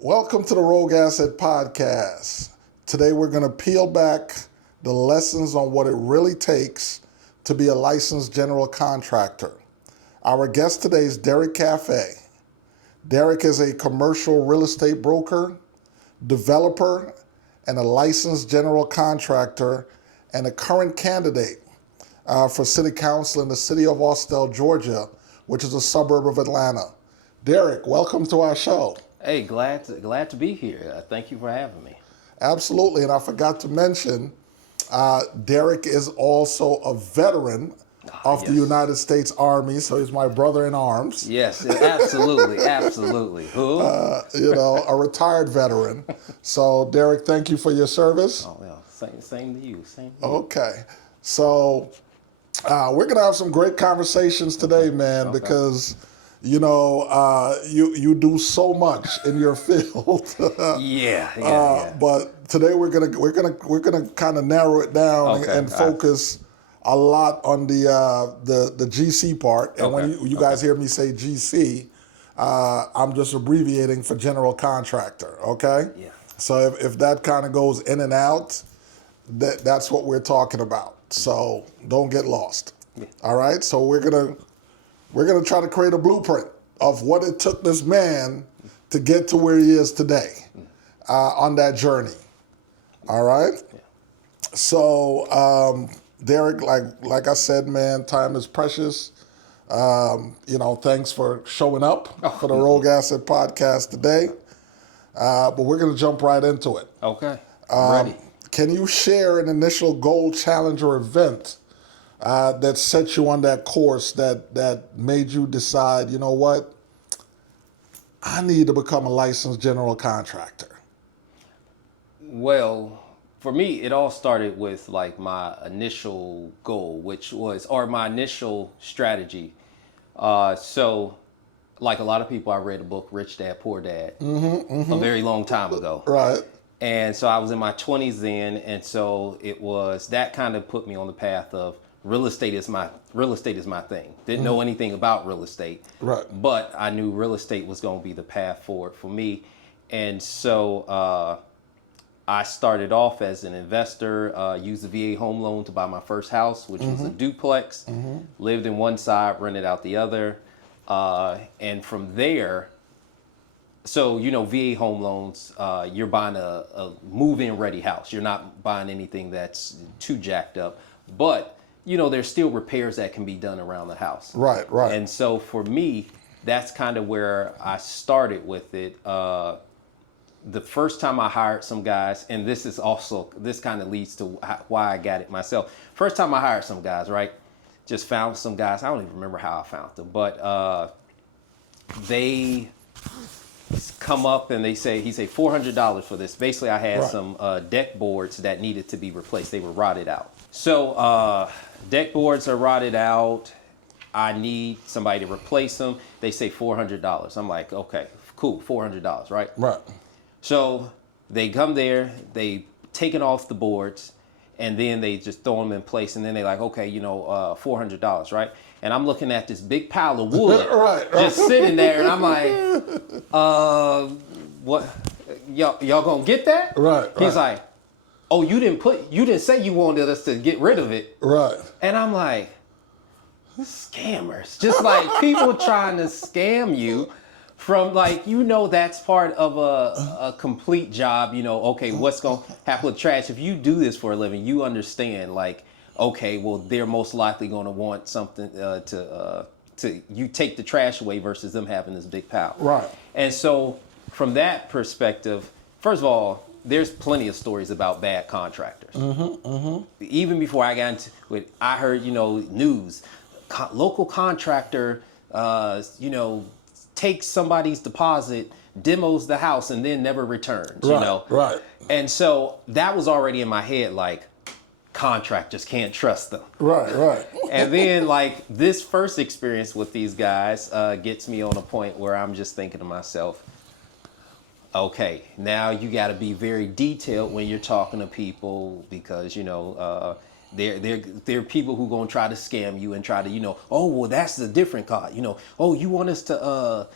Welcome to the Rogue Asset Podcast. Today we're going to peel back the lessons on what it really takes to be a licensed general contractor. Our guest today is Derek Cafe. Derek is a commercial real estate broker, developer, and a licensed general contractor, and a current candidate for city council in the city of Austell, Georgia, which is a suburb of Atlanta. Derek, welcome to our show. Hey, glad to be here. Thank you for having me. Absolutely, and I forgot to mention, Derek is also a veteran of the United States Army, so he's my brother in arms. Yes, absolutely, absolutely. Who? A retired veteran. So, Derek, thank you for your service. Oh, yeah, same to you. Okay, so we're gonna have some great conversations today, man, because you do so much in your field. Yeah. But today we're gonna kind of narrow it down and focus a lot on the GC part. And when you guys hear me say GC, I'm just abbreviating for general contractor. Okay. Yeah. So if that kind of goes in and out, that's what we're talking about. So don't get lost. Yeah. All right. So we're gonna try to create a blueprint of what it took this man to get to where he is today on that journey. All right. Yeah. So Derek, like I said, man, time is precious. Thanks for showing up for the Rogue Asset Podcast today. But we're gonna jump right into it. Okay. Ready. Can you share an initial goal, challenge, or event that set you on that course that made you decide, you know what, I need to become a licensed general contractor? Well, for me, it all started with like my initial goal, or my initial strategy. So like a lot of people, I read a book, Rich Dad, Poor Dad, a very long time ago. Right. And so I was in my 20s then, and so that kind of put me on the path of real estate is my thing. Didn't know anything about real estate, right? But I knew real estate was going to be the path forward for me. And so I started off as an investor, used the VA home loan to buy my first house, which was a duplex, lived in one side, rented out the other. And from there, so, VA home loans, you're buying a move-in ready house. You're not buying anything that's too jacked up. But, there's still repairs that can be done around the house. Right. And so for me, that's kind of where I started with it. The first time I hired some guys, and this kind of leads to why I got it myself. First time I hired some guys, right? Just found some guys. I don't even remember how I found them, but they come up and he say $400 for this. Basically, I had some deck boards that needed to be replaced. They were rotted out. So deck boards are rotted out. I need somebody to replace them. They say $400. I'm like, okay, cool, $400, right? Right. So they come there, they take it off the boards, and then they just throw them in place. And then they're like, okay, $400, right? And I'm looking at this big pile of wood just sitting there, and I'm like, what? Y'all gonna get that? Right. He's like, oh, you didn't say you wanted us to get rid of it. Right. And I'm like, scammers. Just like people trying to scam you from that's part of a complete job, okay, what's gonna happen with trash? If you do this for a living, you understand okay, well, they're most likely going to want something to you take the trash away versus them having this big pile. Right. And so from that perspective, first of all, there's plenty of stories about bad contractors. Even before I got into it, I heard, news, local contractor, takes somebody's deposit, demos the house, and then never returns, Right. And so that was already in my head, contractors, can't trust them. Right. And then this first experience with these guys gets me on a point where I'm just thinking to myself, okay, now you got to be very detailed when you're talking to people because, there are people who gonna try to scam you and try to, oh, well, that's a different card, oh, you want us to,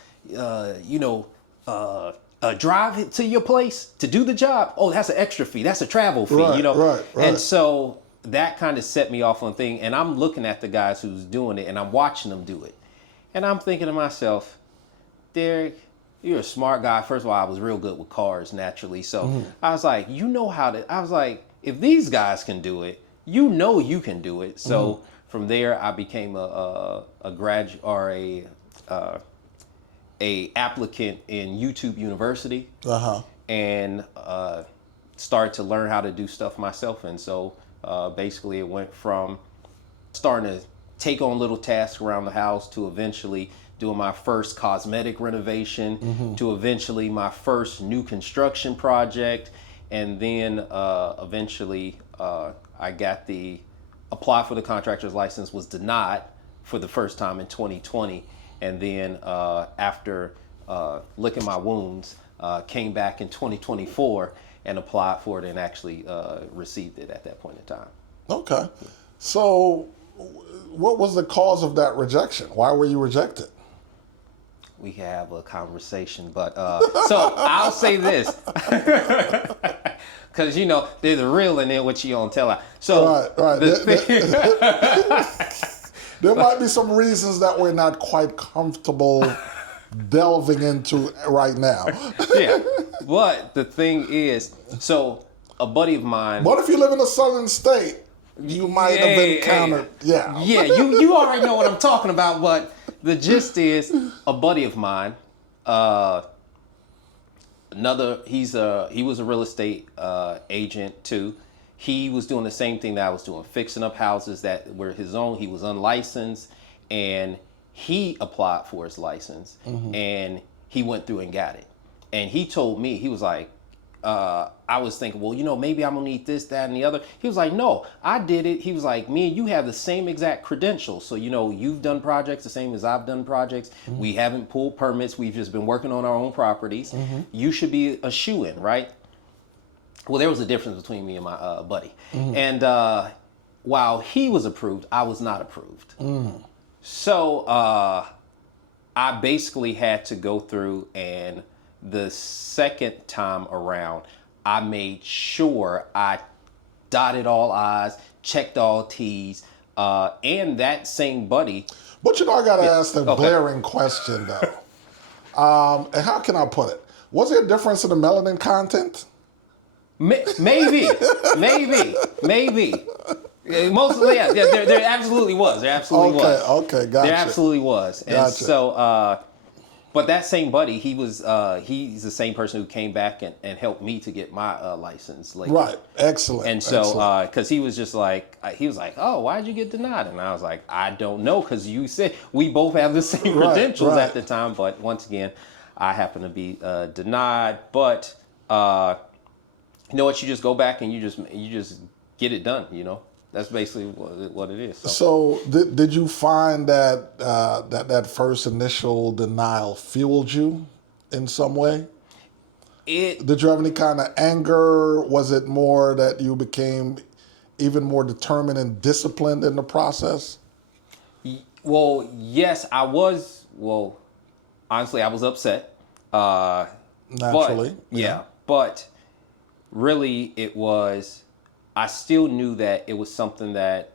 drive it to your place to do the job. Oh, that's an extra fee. That's a travel fee, Right, you know? right. And so that kind of set me off on thing. And I'm looking at the guys who's doing it and I'm watching them do it. And I'm thinking to myself, Derek, you're a smart guy. First of all, I was real good with cars naturally. So I was like, you know how to, I was like, if these guys can do it, you know you can do it. So from there, I became a graduate or a applicant in YouTube University, and started to learn how to do stuff myself. And so basically, it went from starting to take on little tasks around the house to eventually doing my first cosmetic renovation to eventually my first new construction project, and then eventually I got the apply for the contractor's license, was denied for the first time in 2020, and then after licking my wounds, came back in 2024 and applied for it and actually received it at that point in time. Okay. So what was the cause of that rejection? Why were you rejected? We can have a conversation, but so I'll say this. Because, you know, there's a real in there, which you don't tell her. So, right. There might be some reasons that we're not quite comfortable delving into right now. Yeah. But the thing is, so a buddy of mine. What if you live in a southern state? You might have encountered, Yeah, you already know what I'm talking about, but the gist is a buddy of mine, he was a real estate agent too. He was doing the same thing that I was doing, fixing up houses that were his own. He was unlicensed, and he applied for his license, and he went through and got it. And he told me, he was like, I was thinking, well, you know, maybe I'm gonna need this, that, and the other. He was like, no, I did it. He was like, me and you have the same exact credentials. So, you know, you've done projects the same as I've done projects. We haven't pulled permits. We've just been working on our own properties. You should be a shoo-in, right? Well, there was a difference between me and my buddy. And while he was approved, I was not approved. So I basically had to go through, and the second time around, I made sure I dotted all I's, checked all T's, and that same buddy. But you know, I gotta ask the glaring question though. And how can I put it? Was there a difference in the melanin content? Maybe. Mostly, yeah. There absolutely was. There absolutely was. Okay, gotcha. There absolutely was. And Gotcha. so, but that same buddy, he's the same person who came back and helped me to get my license later. Right. Excellent. And so, because he was just like, oh, why'd you get denied? And I was like, I don't know, because you said we both have the same credentials at the time. But once again, I happen to be denied. But you know what? You just go back and you just get it done. You know, that's basically what it is. So did you find that that first initial denial fueled you in some way? Did you have any kind of anger? Was it more that you became even more determined and disciplined in the process? Well, yes, I was. Well, honestly, I was upset. Naturally. But really it was, I still knew that it was something that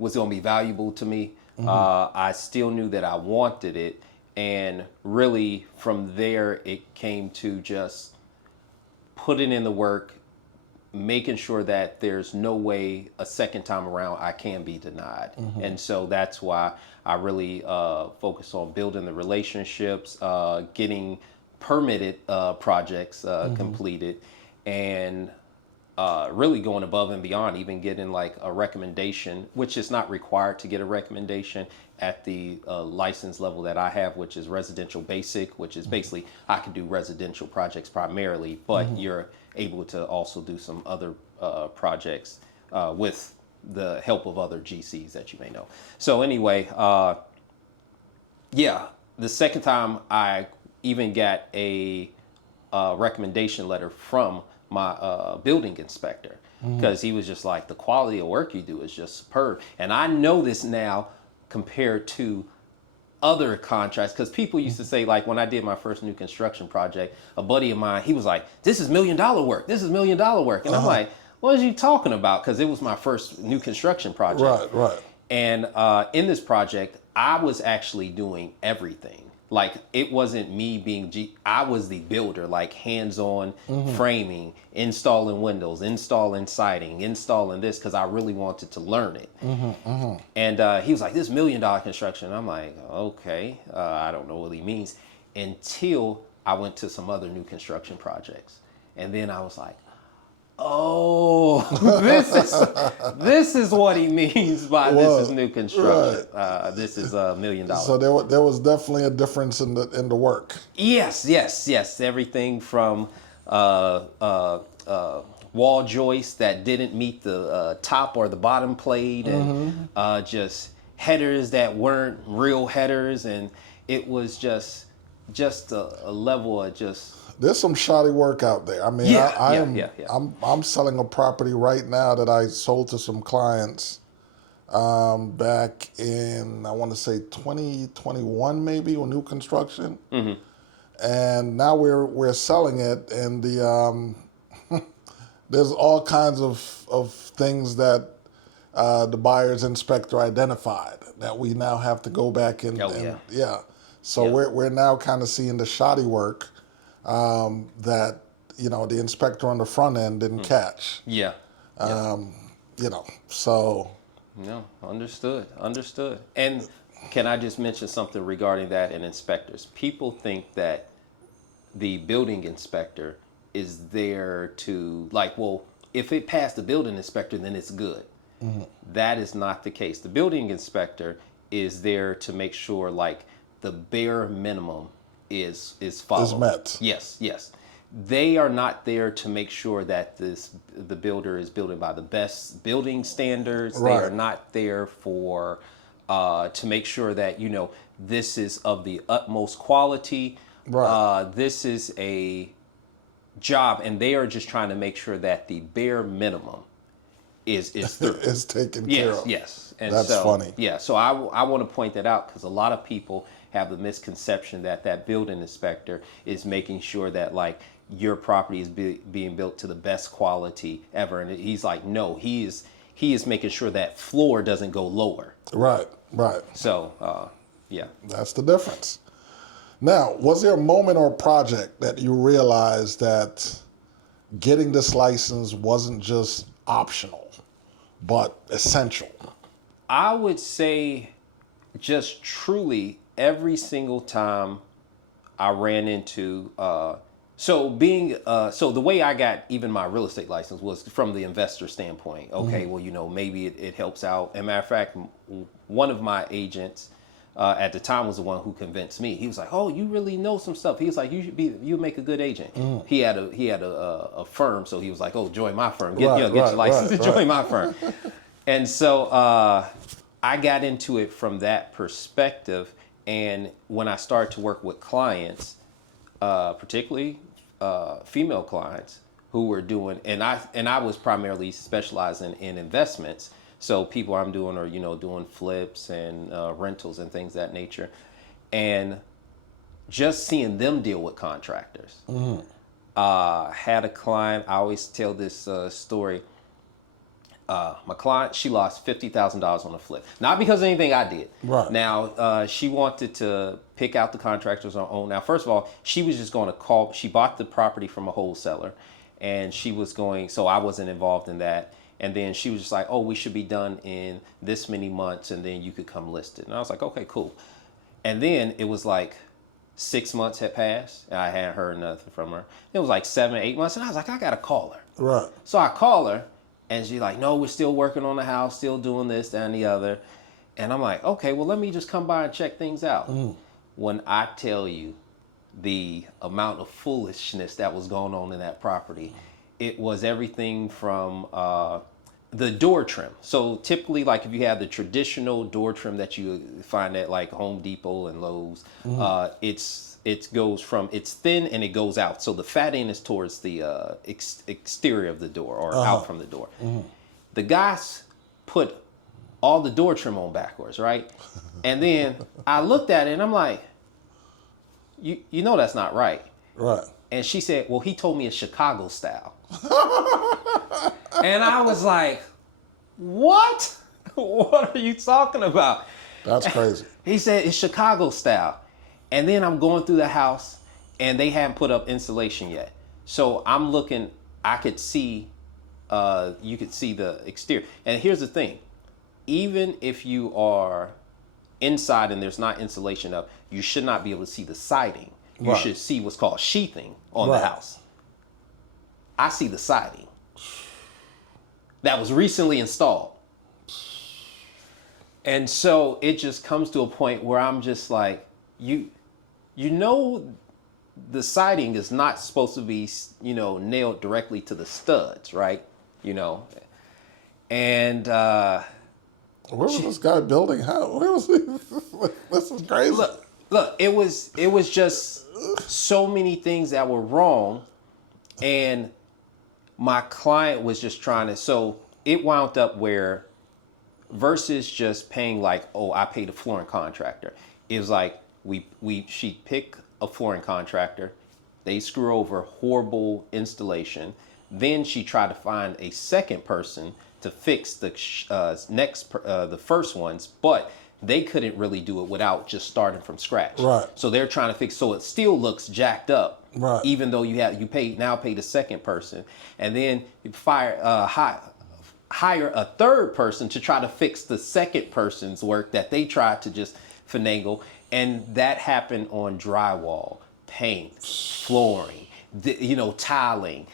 was going to be valuable to me. I still knew that I wanted it. And really from there, it came to just putting in the work, making sure that there's no way a second time around I can be denied. And so that's why I really focus on building the relationships, getting permitted projects completed, and really going above and beyond, even getting like a recommendation, which is not required to get a recommendation at the license level that I have, which is residential basic, which is basically I can do residential projects primarily, but you're able to also do some other projects with the help of other GCs that you may know. So anyway, the second time I even got a recommendation letter from my building inspector, because he was just like, the quality of work you do is just superb. And I know this now compared to other contracts, because people used to say, like when I did my first new construction project, a buddy of mine, he was like, "This is $1 million work. This is $1 million work," and I'm like, "What are you talking about?" Because it was my first new construction project. Right. And in this project, I was actually doing everything. Like it wasn't me being I was the builder, like hands-on framing, installing windows, installing siding, installing this, because I really wanted to learn it. And he was like, "This $1 million construction." I'm like, "Okay, I don't know what he means," until I went to some other new construction projects, and then I was like, "Oh, this is what he means by this is new construction. This is $1 million." So there was definitely a difference in the work. Yes. Everything from wall joists that didn't meet the top or the bottom plate, and just headers that weren't real headers, and it was just a level of just. There's some shoddy work out there. I mean, I'm selling a property right now that I sold to some clients back in, I want to say 2021 maybe, or new construction. And now we're selling it, and the there's all kinds of things that the buyer's inspector identified that we now have to go back and So we're now kind of seeing the shoddy work that the inspector on the front end didn't catch. So. No, understood. And can I just mention something regarding that and inspectors? People think that the building inspector is there to, like, well, if it passed the building inspector, then it's good. That is not the case. The building inspector is there to make sure, like, the bare minimum is followed. Is met. Yes. They are not there to make sure that the builder is building by the best building standards. Right. They are not there for to make sure that this is of the utmost quality. Right. This is a job, and they are just trying to make sure that the bare minimum is through. Is taken care of. Yes. And that's funny. Yeah, so I want to point that out, because a lot of people have the misconception that building inspector is making sure that, like, your property is being built to the best quality ever, and he's like, no, he is making sure that floor doesn't go lower. Right. So That's the difference. Now, was there a moment or project that you realized that getting this license wasn't just optional, but essential? I would say just truly every single time I ran into so the way I got even my real estate license was from the investor standpoint. Okay, well, maybe it helps out. As a matter of fact, one of my agents at the time was the one who convinced me. He was like, "Oh, you really know some stuff." He was like, "You make a good agent." He had a firm, so he was like, "Oh, join my firm. Get your license and join my firm." And so I got into it from that perspective. And when I started to work with clients, particularly female clients who were doing, and I was primarily specializing in investments. So people I'm doing are doing flips and rentals and things of that nature, and just seeing them deal with contractors. Had a client. I always tell this story. My client, she lost $50,000 on a flip. Not because of anything I did. Right. Now, she wanted to pick out the contractors on her own. Now, first of all, she was just going to call. She bought the property from a wholesaler, and she was going, so I wasn't involved in that. And then she was just like, "Oh, we should be done in this many months, and then you could come list it." And I was like, "Okay, cool." And then it was like 6 months had passed, and I hadn't heard nothing from her. It was like 7 or 8 months, and I was like, "I got to call her." Right. So I call her. And she's like, "No, we're still working on the house, still doing this, that, and the other." And I'm like, "Okay, well, let me just come by and check things out." When I tell you the amount of foolishness that was going on in that property, it was everything from the door trim. So typically, like if you have the traditional door trim that you find at like Home Depot and Lowe's, it goes from, it's thin and it goes out. So the fat end is towards the exterior of the door, or out from the door. The guys put all the door trim on backwards, right? And then I looked at it and I'm like, you know that's not right. Right. And she said, well, he told me it's Chicago style. And I was like, what? What are you talking about? That's crazy. He said it's Chicago style. And then I'm going through the house and they haven't put up insulation yet. So I'm looking, I could see, you could see the exterior. And here's the thing, even if you are inside and there's not insulation up, you should not be able to see the siding. You Right. should see what's called sheathing on Right. the house. I see the siding that was recently installed. And so it just comes to a point where I'm just like, you know, the siding is not supposed to be, nailed directly to the studs, right? And Where was this guy building? Where was he? This is crazy. look, it was just so many things that were wrong, and my client was just trying to. So it wound up where, versus just paying like, oh, I paid a flooring contractor. It was like she'd pick a flooring contractor, they screw over horrible installation. Then she tried to find a second person to fix the the first ones, but they couldn't really do it without just starting from scratch. Right. So they're trying to fix, so it still looks jacked up. Right. Even though you pay the second person, and then you hire a third person to try to fix the second person's work that they tried to just finagle. And that happened on drywall, paint, flooring, tiling.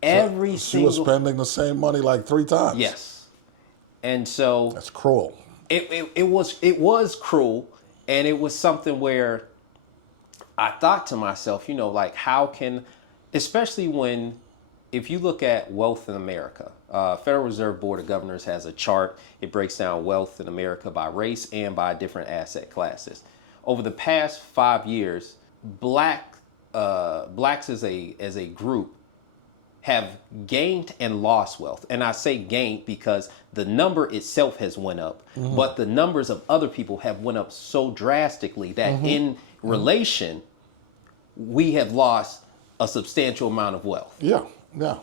Every She single. was spending the same money like 3 times. Yes. And so That's cruel. it was cruel, and it was something where I thought to myself, like, how can, especially when, if you look at wealth in America, Federal Reserve Board of Governors has a chart. It breaks down wealth in America by race and by different asset classes. Over the past 5 years, blacks as a group have gained and lost wealth. And I say gained because the number itself has went up, but the numbers of other people have went up so drastically that in relation, we have lost a substantial amount of wealth. Yeah, yeah.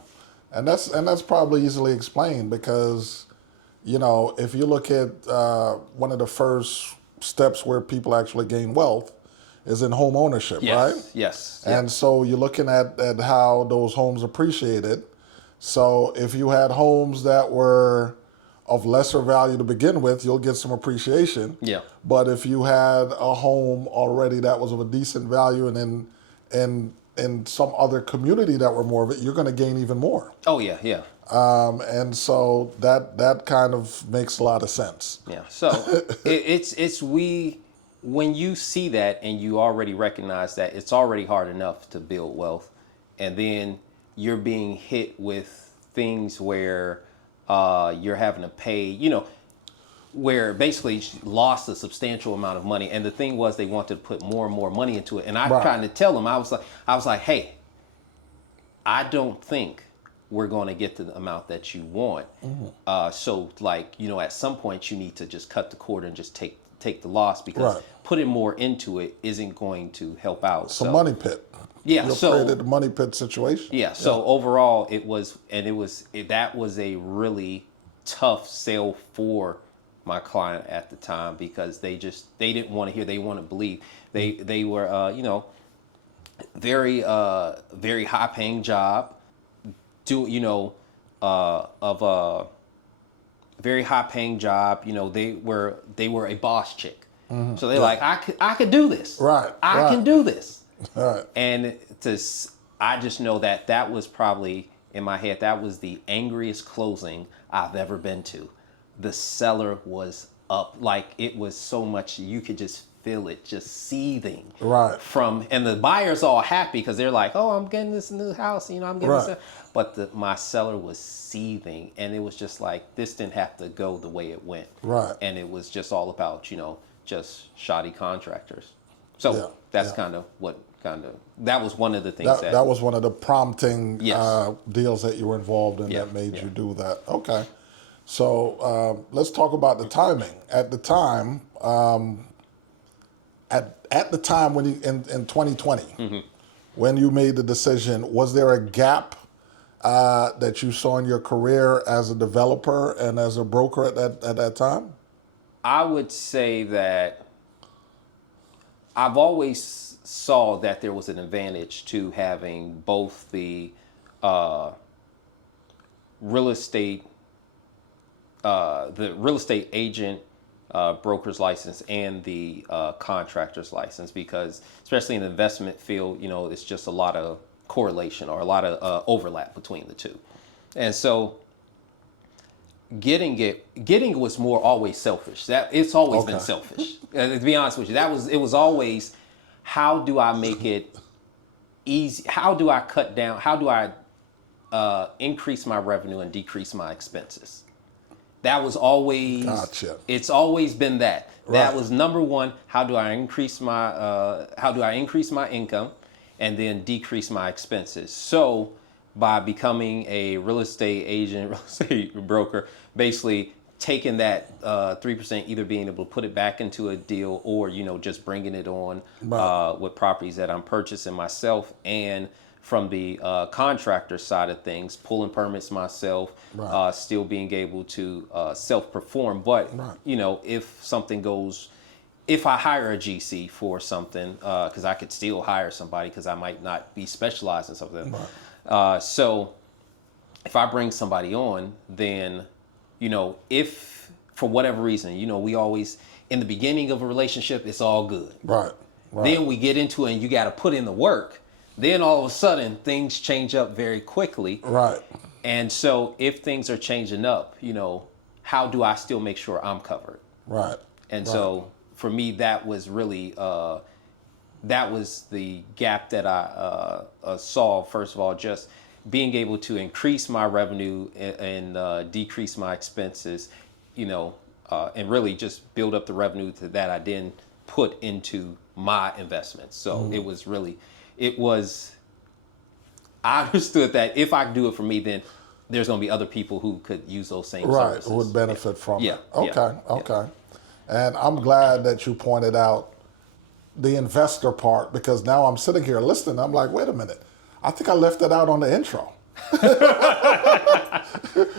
And that's probably easily explained because, if you look at one of the first steps where people actually gain wealth is in home ownership, right? Yes. And so you're looking at how those homes appreciated. So if you had homes that were of lesser value to begin with, you'll get some appreciation. Yeah. But if you had a home already that was of a decent value and in some other community that were more of it, you're going to gain even more. Oh yeah, yeah. And so that kind of makes a lot of sense. Yeah. So when you see that and you already recognize that it's already hard enough to build wealth, and then you're being hit with things where you're having to pay, where basically she lost a substantial amount of money. And the thing was, they wanted to put more and more money into it. And I tried to tell them, I was like, hey, I don't think we're going to get to the amount that you want. So at some point you need to just cut the cord and just take the loss, because putting more into it isn't going to help out. It's a money pit. Yeah. You created a money pit situation. Yeah. So overall that was a really tough sale for my client at the time, because they didn't want to hear, they want to believe. They were very very high paying job, of a very high paying job. They were a boss chick. So they're like, I could do this. Right. I can do this. Right. And I just know that was probably, in my head, that was the angriest closing I've ever been to. The seller was up, like it was so much, you could just feel it just seething. Right. And the buyers all happy because they're like, oh, I'm getting this new house, I'm getting this. But my seller was seething, and it was just like, this didn't have to go the way it went. Right. And it was just all about, just shoddy contractors. So that's kind of that was one of the things that was one of the prompting deals that you were involved in that made you do that. Okay. So let's talk about the timing. At the time, at the time when you in 2020, when you made the decision, was there a gap that you saw in your career as a developer and as a broker at that time? I would say that I've always saw that there was an advantage to having both the real estate, agent, broker's license and the contractor's license, because especially in the investment field, it's just a lot of correlation or a lot of overlap between the two. And so getting it was more always selfish. That it's always been selfish. To be honest with you, it was always, how do I make it easy? How do I cut down? How do I increase my revenue and decrease my expenses? That was always, gotcha. It's always been that. That Right. was number one. How do I increase my income and then decrease my expenses? So by becoming a real estate agent, real estate broker, basically taking that 3%, either being able to put it back into a deal or, just bringing it on with properties that I'm purchasing myself, and from the contractor side of things, pulling permits myself, still being able to self-perform. But, if I hire a GC for something, because I could still hire somebody because I might not be specialized in something. So if I bring somebody on, then, if for whatever reason, we always, in the beginning of a relationship, it's all good. Right. Then we get into it and you got to put in the work. Then all of a sudden things change up very quickly. Right. And so if things are changing up, how do I still make sure I'm covered? Right. And so for me, that was really, that was the gap that I saw. First of all, just being able to increase my revenue and decrease my expenses, and really just build up the revenue that I then put into my investments. So I understood that if I do it for me, then there's going to be other people who could use those same services. Who would benefit from it. Okay. And I'm glad that you pointed out the investor part, because now I'm sitting here listening. I'm like, wait a minute. I think I left that out on the intro.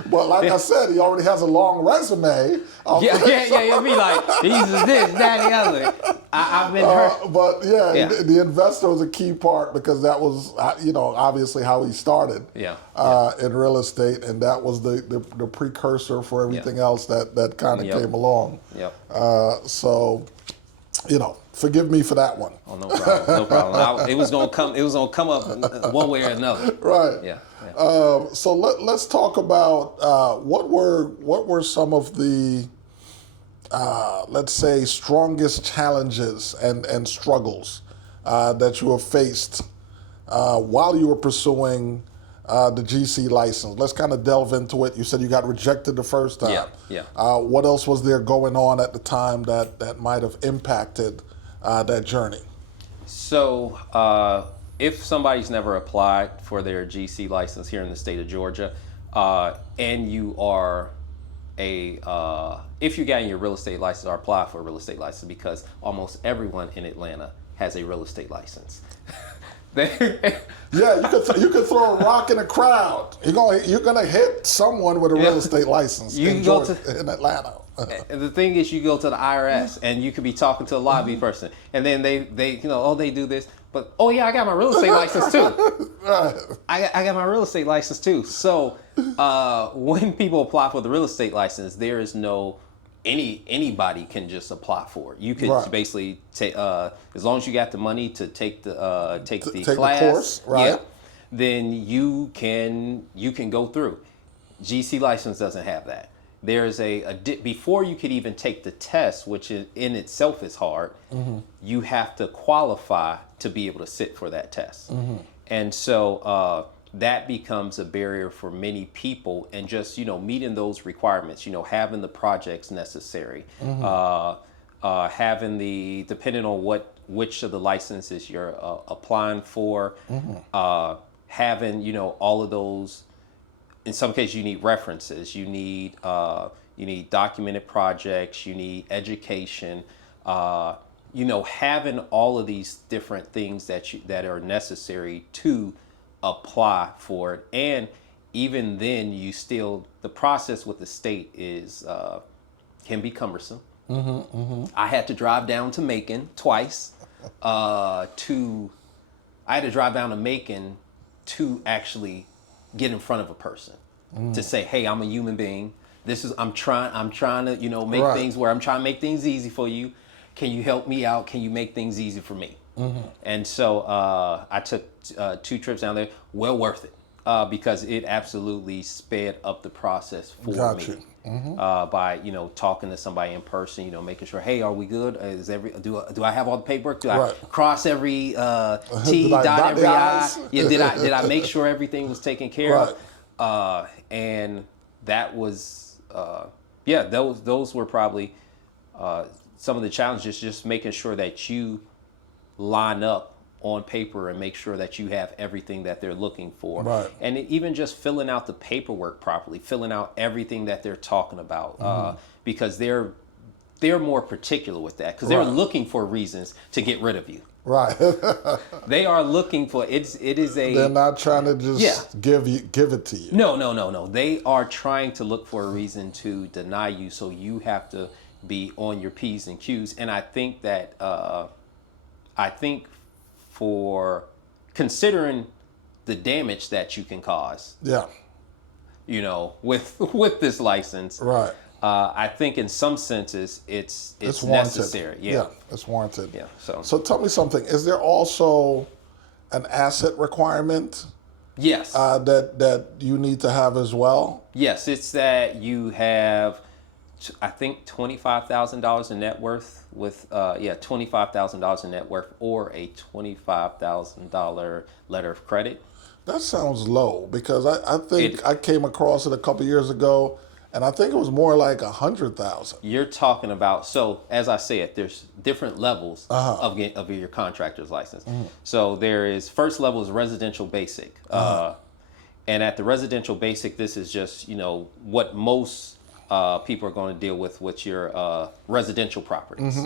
But like I said, he already has a long resume. It'll be like, he's this, that, the other. I've been hurt. But the investor was a key part, because that was, obviously how he started in real estate, and that was the precursor for everything else that kind of came along. So, forgive me for that one. Oh, no problem. No problem. It was gonna come up one way or another. Right. Yeah. So let's talk about what were some of the let's say strongest challenges and struggles that you have faced while you were pursuing the GC license. Let's kind of delve into it. You said you got rejected the first time. What else was there going on at the time that might have impacted that journey? So if somebody's never applied for their GC license here in the state of Georgia, and you are if you're getting your real estate license, or apply for a real estate license, because almost everyone in Atlanta has a real estate license. You could throw a rock in a crowd. You're gonna hit someone with a real estate license in Atlanta. The thing is, you go to the IRS and you could be talking to a lobby person, and then they they do this, but I got my real estate license too. I got my real estate license too. So when people apply for the real estate license, there is no anybody can just apply for it. You could basically take as long as you got the money to take the class, the course, right? Then you can go through. GC license doesn't have that. There's before you could even take the test, which in itself is hard, you have to qualify to be able to sit for that test. And so that becomes a barrier for many people, and just, meeting those requirements, having the projects necessary, having depending on which of the licenses you're applying for, having, all of those in some cases you need references, you need documented projects, you need education, having all of these different things that are necessary to apply for it. And even then, the process with the state can be cumbersome. I had to drive down to Macon twice. I had to drive down to Macon to actually get in front of a person to say, "Hey, I'm a human being. I'm trying to, make things where I'm trying to make things easy for you. Can you help me out? Can you make things easy for me?" And so I took 2 trips down there. Well worth it because it absolutely sped up the process for me. By talking to somebody in person, making sure, hey, are we good? Do I have all the paperwork? Do I cross every T, dot every I? Yeah, did I make sure everything was taken care of? And that was those were probably some of the challenges. Just making sure that you line up on paper and make sure that you have everything that they're looking for. And even just filling out the paperwork properly, filling out everything that they're talking about, because they're more particular with that, because they're looking for reasons to get rid of you. They are looking for they're not trying to just give it to you. No. They are trying to look for a reason to deny you, so you have to be on your P's and Q's. And I think that for considering the damage that you can cause, with this license, I think in some senses it's necessary. It's warranted. So tell me something. Is there also an asset requirement? Yes. That you need to have as well? Yes, it's that you have, I think, $25,000 in net worth with $25,000 in net worth or a $25,000 letter of credit. That sounds low, because I think I came across it a couple years ago, and I think it was more like 100,000. You're talking about, so as I said, there's different levels of your contractor's license. So there is, first level is residential basic, and at the residential basic, this is just what most people are going to deal with your residential properties.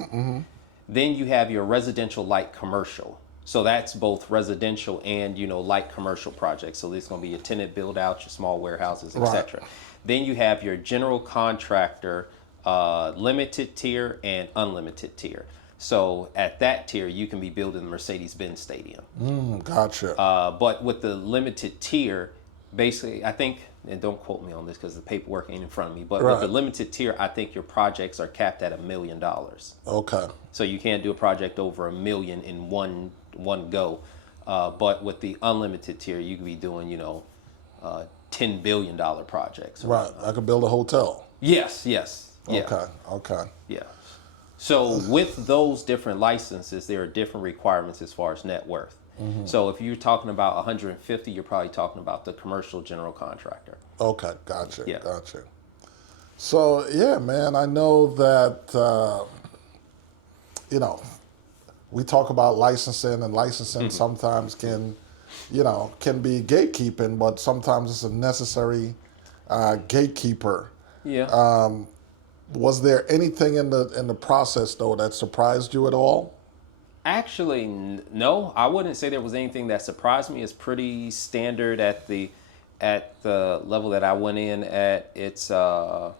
Then you have your residential light commercial. So that's both residential and light commercial projects. So there's going to be your tenant build out, your small warehouses, etc. Then you have your general contractor, limited tier and unlimited tier. So at that tier, you can be building the Mercedes-Benz Stadium. Gotcha. But with the limited tier, basically, I think, and don't quote me on this because the paperwork ain't in front of me, but with the limited tier, I think your projects are capped at $1 million. Okay. So you can't do a project over $1 million in one go. But with the unlimited tier, you could be doing, $10 billion projects. I could build a hotel. Yes. Okay. Yeah. So with those different licenses, there are different requirements as far as net worth. So if you're talking about 150, you're probably talking about the commercial general contractor. Okay, gotcha. So yeah, man, I know that we talk about licensing, and licensing sometimes can be gatekeeping, but sometimes it's a necessary gatekeeper. Was there anything in the process though that surprised you at all? Actually, no. I wouldn't say there was anything that surprised me. It's pretty standard at the level that I went in at. It's you're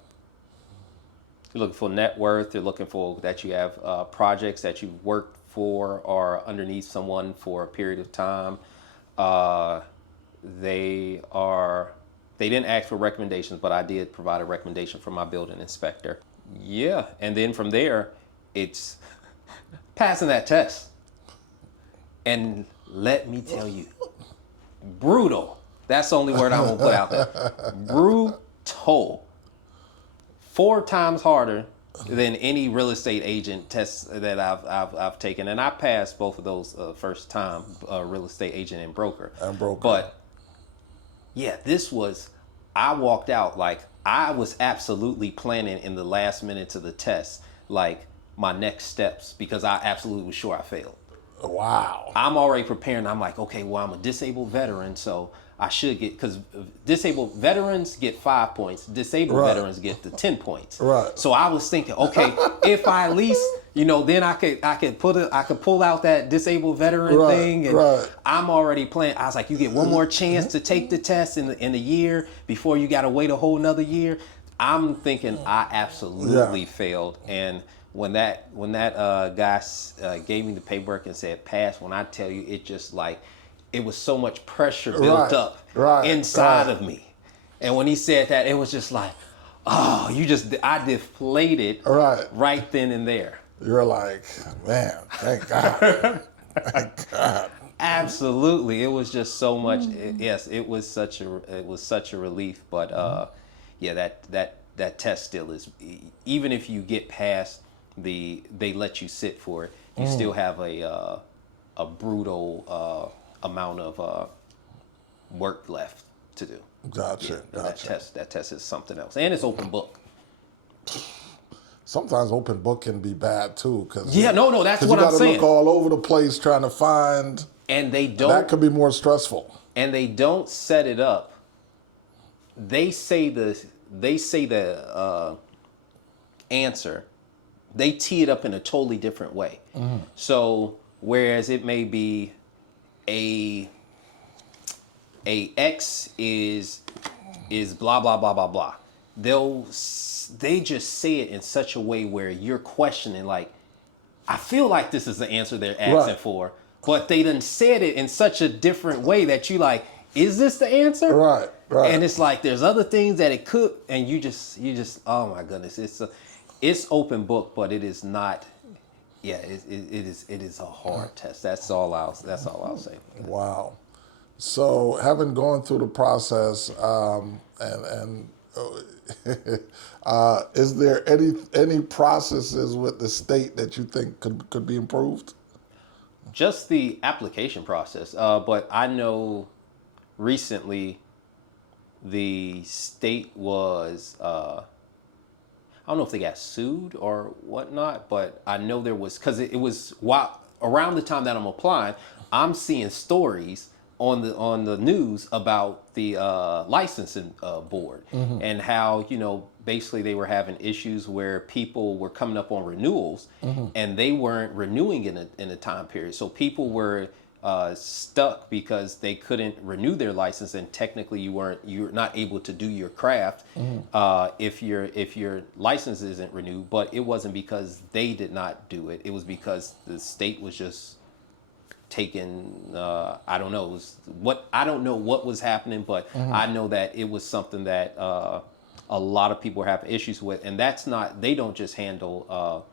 looking for net worth. You're looking for that you have projects that you've worked for or underneath someone for a period of time. They didn't ask for recommendations, but I did provide a recommendation from my building inspector. Yeah, and then from there, it's passing that test. And let me tell you, brutal. That's the only word I'm gonna put out there. Brutal. 4 times harder than any real estate agent tests that I've taken, and I passed both of those first time, real estate agent and broker. But yeah, I walked out like I was absolutely planning in the last minutes of the test, like my next steps, because I absolutely was sure I failed. Wow. I'm already preparing. I'm like, okay, well, I'm a disabled veteran, so I should get, because disabled veterans get 5 points, disabled Right. veterans get the 10 points. Right. So I was thinking, okay, if I at least, then I could pull out that disabled veteran Right, thing, and right. I'm already playing. I was like, you get one more chance to take the test in a year before you got to wait a whole nother year. I'm thinking I absolutely failed, and when that guy gave me the paperwork and said pass, when I tell you, it just like, it was so much pressure built up inside of me. And when he said that, it was just like, oh, I deflated right then and there. You're like, man, thank God. Thank God. Absolutely. It was just so much. Yes, it was such a relief. But that test still is, even if you get past they let you sit for it, you still have a brutal amount of work left to do. Gotcha. That test is something else, and it's open book. Sometimes open book can be bad too, because that's what I'm saying. You got to look all over the place trying to find, and that could be more stressful. And they don't set it up. They say the answer. They tee it up in a totally different way. So whereas it may be a X is blah blah blah blah blah, they just say it in such a way where you're questioning, like, I feel like this is the answer they're asking for, but they done said it in such a different way that you like, is this the answer? Right. And it's like there's other things that it could, and you just oh my goodness, it's open book, but it is not. Yeah, it is a hard test. That's all I'll say. Wow. So having gone through the process, is there any processes with the state that you think could be improved? Just the application process, but I know recently the state was, I don't know if they got sued or whatnot, but I know there was, because it was around the time that I'm applying, I'm seeing stories on the news about the licensing board, and how basically they were having issues where people were coming up on renewals, and they weren't renewing in a time period, so people were stuck because they couldn't renew their license, and technically you're not able to do your craft if your license isn't renewed. But it wasn't because they did not do it; it was because the state was just taking, I don't know what was happening, but I know that it was something that a lot of people are having issues with, and they don't just handle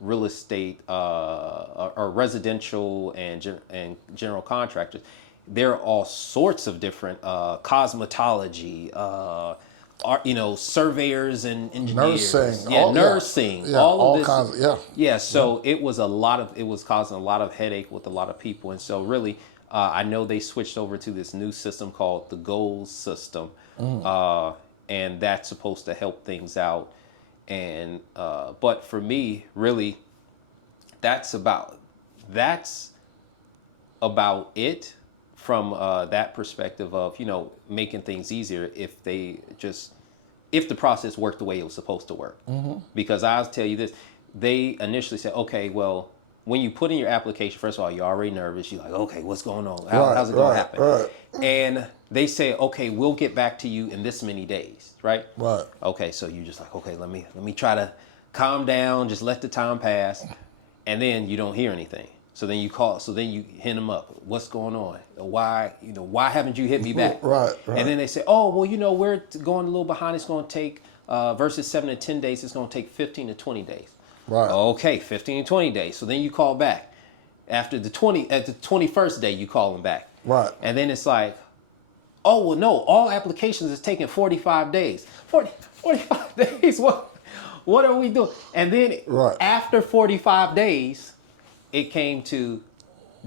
real estate or residential and general contractors. There are all sorts of different cosmetology, surveyors and engineers, nursing, all of this kinds, so it was causing a lot of headache with a lot of people. And so really, I know they switched over to this new system called the goals system, and that's supposed to help things out. And but for me, really, that's about it from that perspective of making things easier if the process worked the way it was supposed to work. Because I'll tell you this, they initially said, okay, well, when you put in your application, first of all, you're already nervous. You're like, okay, what's going on? How's it going to happen? And they say, okay, we'll get back to you in this many days, right? Okay, so you're just like, okay, let me try to calm down, just let the time pass, and then you don't hear anything. So then you call, so then you hit them up. What's going on? Why haven't you hit me back? And then they say, oh, well, we're going a little behind. It's going to take, versus 7 to 10 days, it's going to take 15 to 20 days. Okay, 15 to 20 days. So then you call back. At the 21st day, you call them back. And then it's like, oh, well, no, all applications is taking 45 days. 45 days? What are we doing? And then after 45 days, it came to,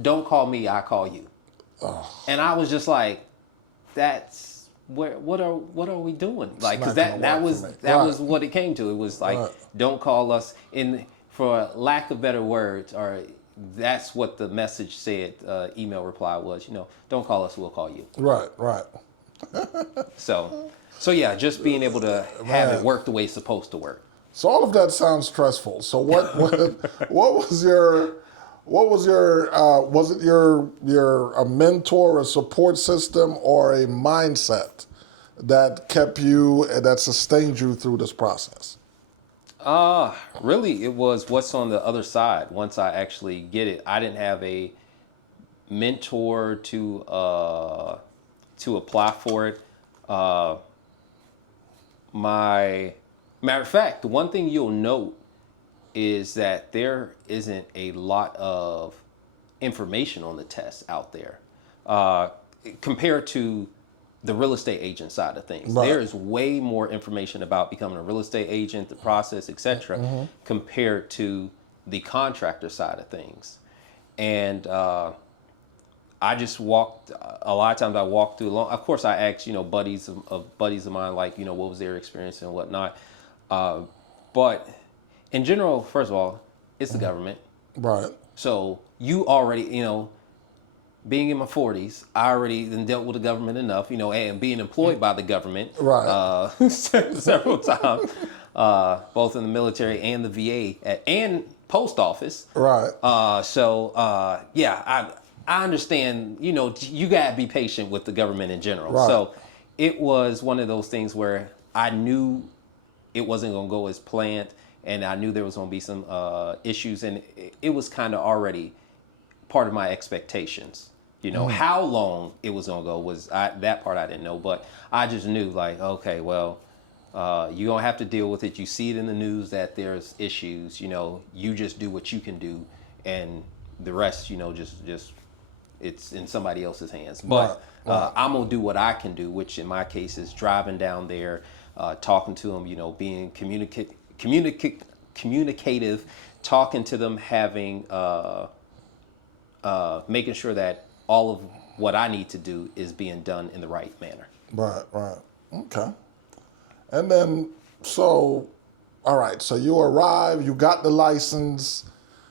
don't call me, I call you. And I was just like, that's what are we doing? Like, because that was what it came to. It was like, don't call us, for lack of better words, or that's what the message said. Email reply was, don't call us, we'll call you. Right, right. So yeah, just being able to have it work the way it's supposed to work. So all of that sounds stressful. So was it your a mentor, a support system, or a mindset that kept you, that sustained you through this process? Really, it was what's on the other side. Once I actually get it, I didn't have a mentor to apply for it. My matter of fact, the one thing you'll note is that there isn't a lot of information on the test out there compared to the real estate agent side of things. Right. There is way more information about becoming a real estate agent, the process, etc., compared to the contractor side of things. And I just walked. A lot of times I walked through. Of course, I asked buddies of mine, like what was their experience and whatnot. But in general, first of all, it's the government. Right. So you already, being in my 40s, I already dealt with the government enough, and being employed by the government Right. several times, both in the military and the VA and post office. Right. Yeah, I understand, you got to be patient with the government in general. Right. So it was one of those things where I knew it wasn't going to go as planned, and I knew there was going to be some issues, and it was kind of already part of my expectations. How long it was going to go that part I didn't know, but I just knew, like, okay, well, you're going to have to deal with it. You see it in the news that there's issues, you just do what you can do, and the rest, just it's in somebody else's hands. But I'm going to do what I can do, which in my case is driving down there, talking to them, being communicative, talking to them, having, making sure that all of what I need to do is being done in the right manner. Right, right. Okay. And then, all right, so you arrive, you got the license.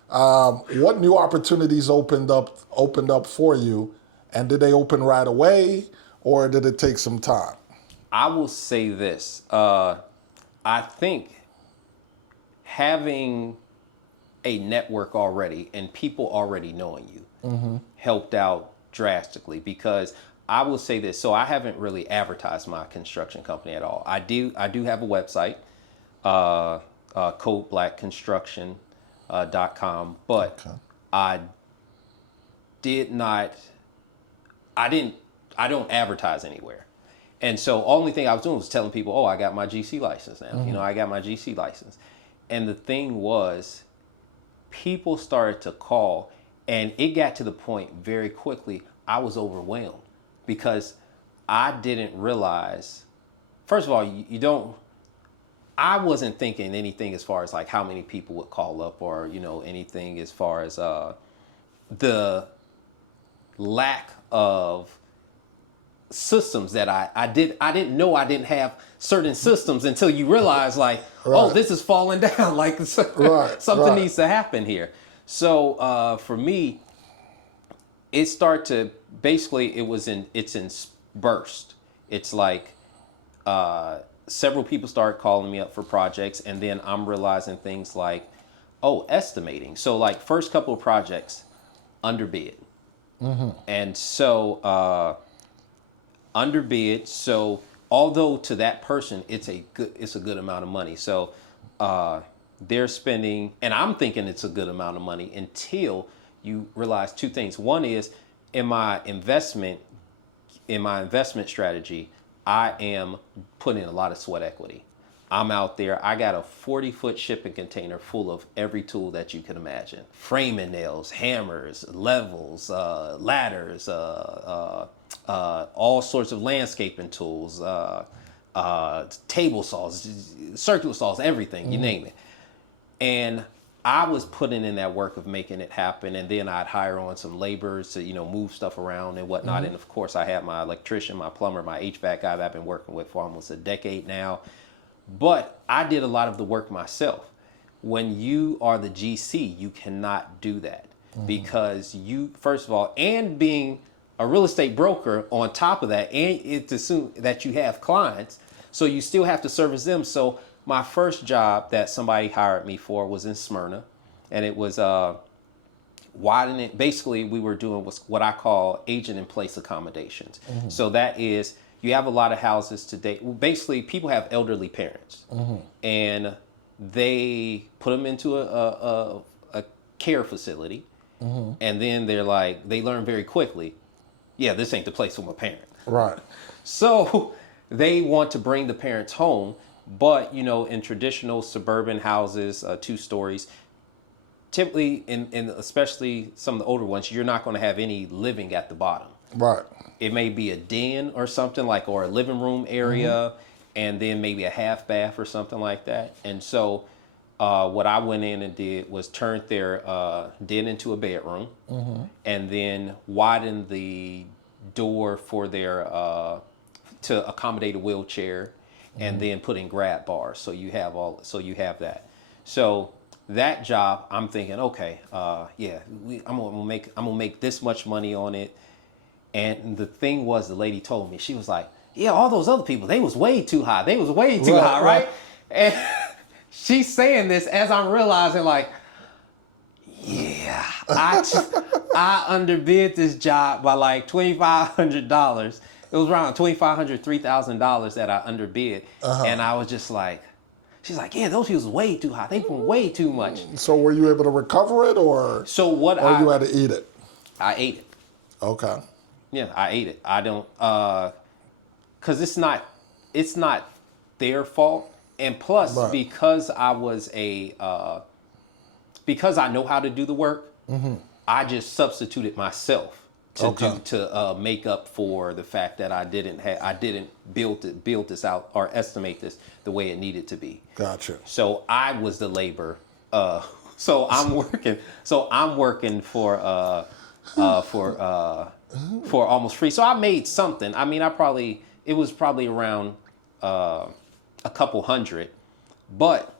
What new opportunities opened up for you, and did they open right away, or did it take some time? I will say this. I think having a network already and people already knowing you helped out drastically, because I will say this. So I haven't really advertised my construction company at all. I do have a website, codeblackconstruction.com, but okay. I don't advertise anywhere. And so only thing I was doing was telling people, oh, I got my GC license now. I got my GC license. And the thing was, people started to call, and it got to the point very quickly I was overwhelmed, because I didn't realize, first of all, I wasn't thinking anything as far as like how many people would call up, or, anything as far as the lack of systems that I didn't know I didn't have certain systems until you realize, like, right. Oh, this is falling down, like something needs to happen here. So for me, it started to, basically it's in burst. It's like several people started calling me up for projects, and then I'm realizing things like, estimating. So like first couple of projects, underbid. And so underbid. So although to that person it's a good amount of money. So they're spending, and I'm thinking it's a good amount of money, until you realize two things. One is, in my investment strategy, I am putting a lot of sweat equity. I'm out there. I got a 40-foot shipping container full of every tool that you can imagine: framing nails, hammers, levels, ladders, all sorts of landscaping tools, table saws, circular saws, everything, you name it. And I was putting in that work of making it happen, and then I'd hire on some laborers to, move stuff around and whatnot. And of course, I had my electrician, my plumber, my HVAC guy that I've been working with for almost a decade now. But I did a lot of the work myself. When you are the GC, you cannot do that. because you, first of all, and being a real estate broker on top of that, and it's assumed that you have clients, so you still have to service them. So my first job that somebody hired me for was in Smyrna, and it was widening. Basically, we were doing what I call agent in place accommodations. So that is, you have a lot of houses today. Basically, people have elderly parents, and they put them into a care facility, and then they're like, they learn very quickly, yeah, this ain't the place for my parent. Right. So they want to bring the parents home, but in traditional suburban houses, 2 stories, typically, in especially some of the older ones, you're not going to have any living at the bottom. Right. It may be a den or something like, or a living room area, and then maybe a half bath or something like that. And so what I went in and did was turned their den into a bedroom, and then widened the door for their to accommodate a wheelchair, and then put in grab bars. So you have that. So that job, I'm thinking, okay, I'm gonna make this much money on it. And the thing was, the lady told me, she was like, yeah, all those other people, they was way too high. They was way too high, right? And she's saying this as I'm realizing, like, yeah, I underbid this job by like $2,500. It was around $2,500, $3,000 that I underbid. And I was just like, she's like, yeah, those people was way too high. They were way too much. So were you able to recover it, or you had to eat it? I ate it. Okay. Yeah, I ate it. I don't, cause it's not their fault. And plus, because I was because I know how to do the work, I just substituted myself to make up for the fact that I didn't build this out or estimate this the way it needed to be. Gotcha. So I was the labor. So I'm working for almost free. So I made something. I mean, it was probably around a couple hundred, but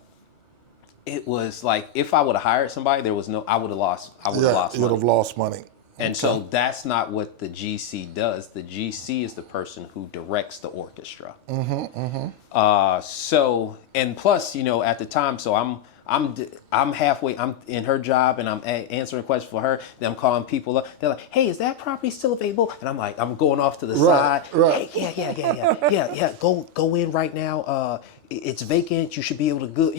it was like, if I would have hired somebody, I would have lost money. You would have lost money. And so that's not what the GC does. The GC is the person who directs the orchestra. So, and plus, at the time, so I'm halfway, I'm in her job, and I'm answering questions for her. Then I'm calling people up. They're like, hey, is that property still available? And I'm like, I'm going off to the side. Right. Hey, yeah. Go in right now. It's vacant. You should be able to go,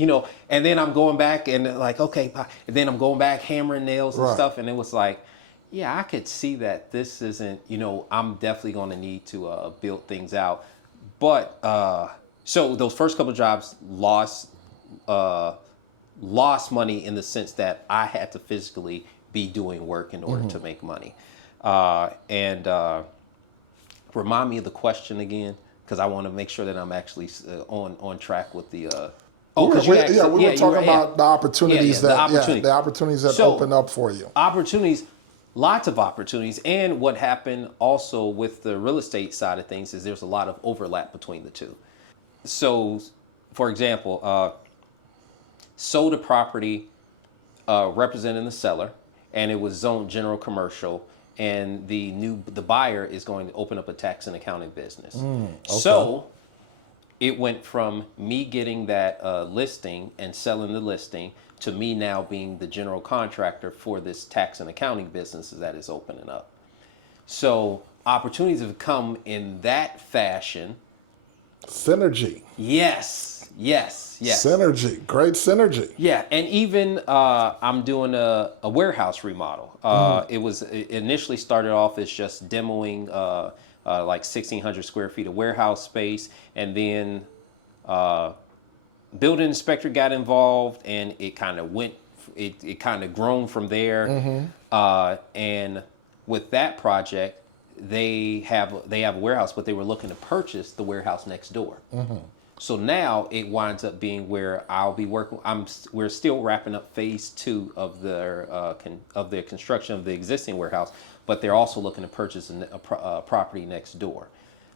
and then I'm going back and like, okay. And then I'm going back hammering nails and stuff. And it was like, yeah, I could see that this isn't, I'm definitely going to need to build things out. But so those first couple of jobs lost money in the sense that I had to physically be doing work in order to make money. And remind me of the question again, because I want to make sure that I'm actually on track with the. We were talking about the opportunities the opportunities that open up for you. Lots of opportunities, and what happened also with the real estate side of things is there's a lot of overlap between the two. So, for example, sold a property representing the seller, and it was zoned general commercial, and the buyer is going to open up a tax and accounting business. So it went from me getting that listing and selling the listing to me now being the general contractor for this tax and accounting business that is opening up. So opportunities have come in that fashion. Synergy. Yes. Synergy, great synergy. Yeah, and even I'm doing a warehouse remodel. It initially started off as just demoing like 1,600 square feet of warehouse space, and then building inspector got involved, and it kind of grown from there. And with that project, they have a warehouse, but they were looking to purchase the warehouse next door. So now it winds up being where I'll be working. We're still wrapping up phase 2 of their construction of the existing warehouse, but they're also looking to purchase a property next door.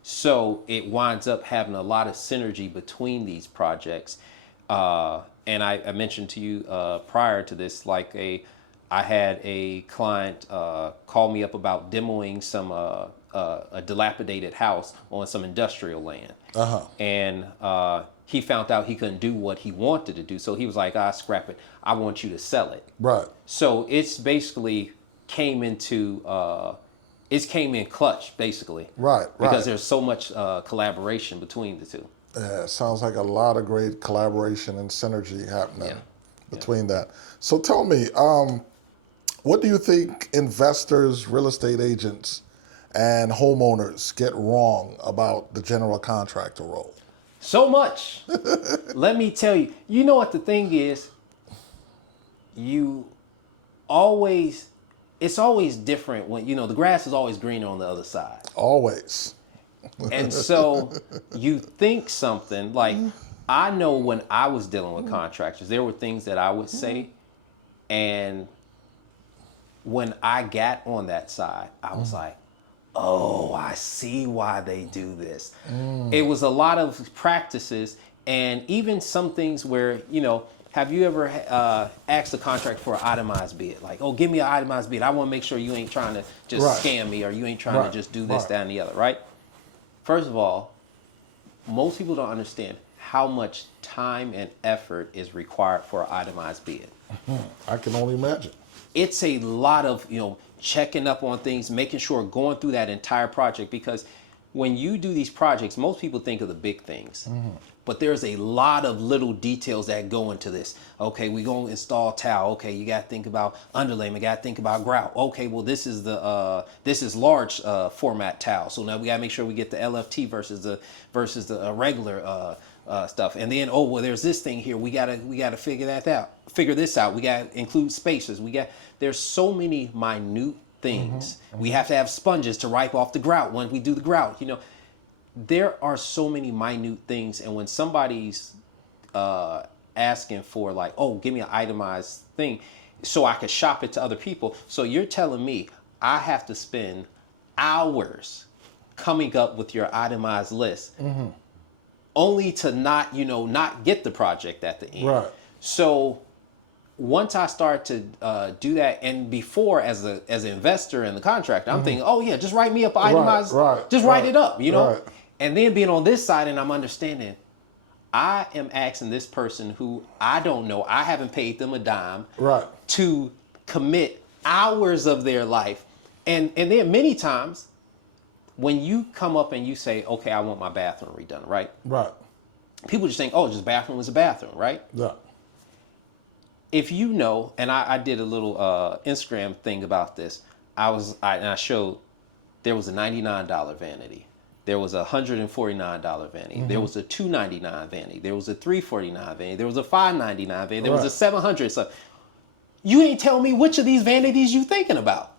So it winds up having a lot of synergy between these projects. And I mentioned to you prior to this, like I had a client call me up about demoing some a dilapidated house on some industrial land, and he found out he couldn't do what he wanted to do, so he was like, "Ah, scrap it. I want you to sell it." Right. So it's basically came in clutch, basically. Right. Because there's so much collaboration between the two. Yeah, it sounds like a lot of great collaboration and synergy happening between that. So tell me, what do you think investors, real estate agents, and homeowners get wrong about the general contractor role? So much. Let me tell you. You know what the thing is? It's always different when, the grass is always greener on the other side. Always. And so you think something like, I know when I was dealing with contractors, there were things that I would say. And when I got on that side, I was like, oh, I see why they do this. It was a lot of practices and even some things where, have you ever asked a contractor for an itemized bid? Like, oh, give me an itemized bid. I want to make sure you ain't trying to just scam me or you ain't trying to just do this, that, and the other, right? First of all, most people don't understand how much time and effort is required for an itemized bid. I can only imagine. It's a lot of, checking up on things, making sure, going through that entire project, because when you do these projects, most people think of the big things, but there's a lot of little details that go into this. Okay, we're going to install tile. Okay, you got to think about underlayment. You got to think about grout. Okay, well, this is large format tile. So now we got to make sure we get the LFT versus the regular stuff. And then, there's this thing here. We gotta figure this out. We got to include spacers. There's so many minute things. We have to have sponges to wipe off the grout when we do the grout. There are so many minute things. And when somebody's asking for like, oh, give me an itemized thing so I could shop it to other people. So you're telling me I have to spend hours coming up with your itemized list only to not get the project at the end. Right. So once I start to do that, and before as an investor and the contractor, I'm thinking, oh yeah, just write me up itemized, just write it up, Right. And then being on this side and I'm understanding, I am asking this person who I don't know, I haven't paid them a dime, to commit hours of their life. And then many times when you come up and you say, okay, I want my bathroom redone, right? Right. People just think, oh, just bathroom is a bathroom, right? Yeah. If you know, and I did a little Instagram thing about this, I showed there was a $99 vanity. There was a $149 vanity. There was a $299 vanity. There was a $349 vanity. There was a $599 vanity. There was a $700. So you ain't tell me which of these vanities you thinking about.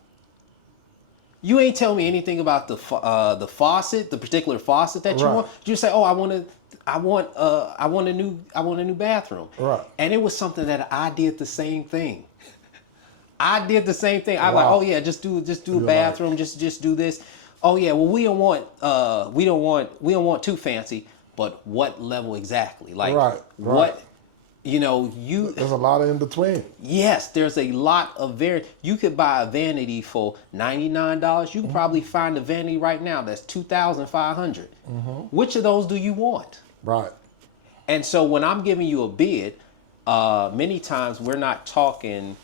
You ain't tell me anything about the faucet, the particular faucet that you want. You say, oh, I want a new bathroom. Right. And it was something that I did the same thing. I did the same thing. I was like, oh yeah, just do a bathroom, just do this. Oh yeah, well we don't want too fancy, but what level exactly? Like what there's a lot of in between. Yes, there's a lot of you could buy a vanity for $99. You can probably find a vanity right now that's $2,500. Which of those do you want? Right. And so when I'm giving you a bid, many times we're not talking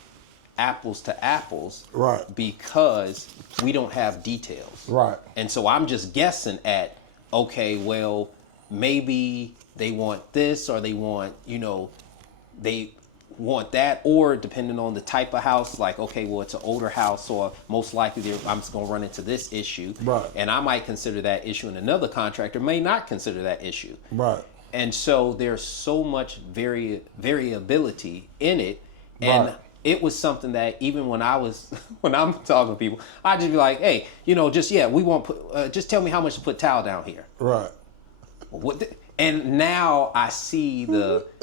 apples to apples, because we don't have details. Right. And so I'm just guessing at, okay, well, maybe they want this or they want, they want that, or depending on the type of house, like, okay, well, it's an older house, or most likely I'm just going to run into this issue. Right. And I might consider that issue, and another contractor may not consider that issue. Right. And so there's so much variability in it. And it was something that even when I'm talking to people, I just be like, hey, just tell me how much to put tile down here. Right. And now I see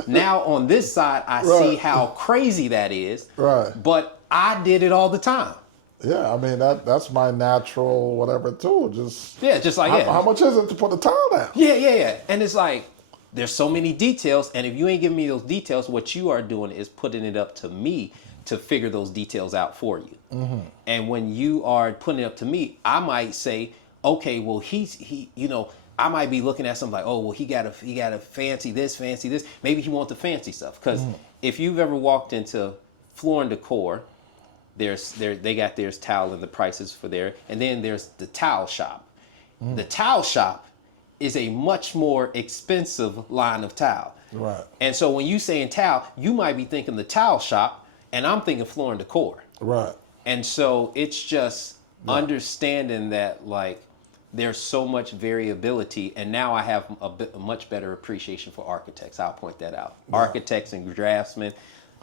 now on this side, I see how crazy that is. Right. But I did it all the time. Yeah, I mean, that's my natural whatever too. Just like, how much is it to put the tile down? Yeah. And it's like, there's so many details. And if you ain't giving me those details, what you are doing is putting it up to me to figure those details out for you. And when you are putting it up to me, I might say, okay, well, I might be looking at something like, oh, well, he got a fancy this. Maybe he wants the fancy stuff. Because if you've ever walked into Floor and Decor, they got their towel and the prices for there, and then there's the towel shop. The towel shop is a much more expensive line of towel. Right. And so when you saying towel, you might be thinking the towel shop, and I'm thinking Floor and Decor. Right. And so it's just understanding that, like, there's so much variability, and now I have a much better appreciation for architects. I'll point that out. Yeah. Architects and draftsmen.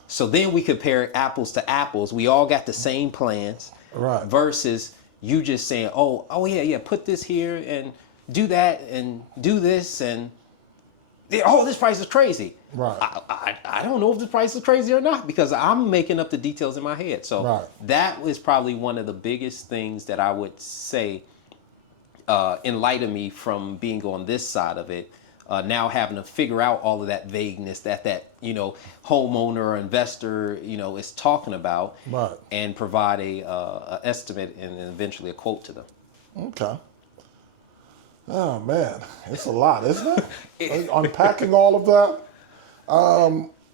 So then we compare apples to apples. We all got the same plans. Right. Versus you just saying, oh yeah, put this here and do that and do this, and this price is crazy. Right. I don't know if the price is crazy or not, because I'm making up the details in my head. So that was probably one of the biggest things that I would say enlightened me from being on this side of it. Now having to figure out all of that vagueness that homeowner or investor is talking about, and provide a estimate and estimate a quote to them. Okay. Oh man, it's a lot, isn't it? Unpacking all of that.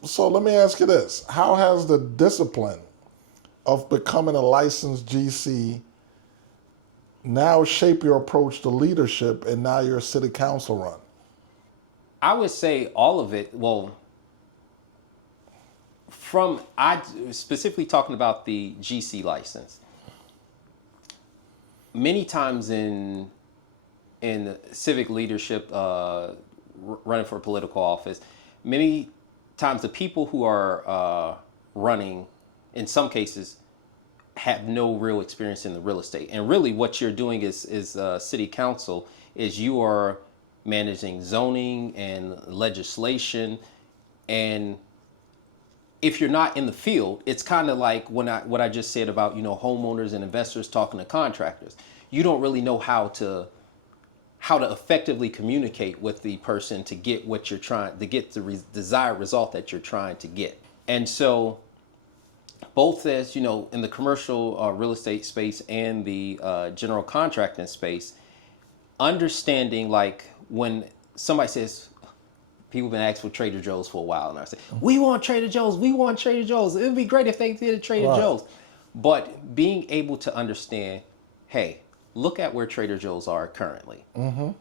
So let me ask you this: how has the discipline of becoming a licensed GC now shaped your approach to leadership, and now your city council run? I would say all of it. Well, I specifically talking about the GC license. Many times in civic leadership, running for political office, many times the people who are running, in some cases, have no real experience in the real estate. And really what you're doing is city council is you are managing zoning and legislation. And if you're not in the field, it's kind of like what I just said about, homeowners and investors talking to contractors. You don't really know how to effectively communicate with the person to get what you're trying to get, the desired result that you're trying to get. And so both as, in the commercial real estate space and the general contracting space, understanding, like, when somebody says, people have been asking for Trader Joe's for a while, and I say, we want Trader Joe's. It would be great if they did a Trader Joe's. But being able to understand, hey, look at where Trader Joe's are currently. Mm-hmm.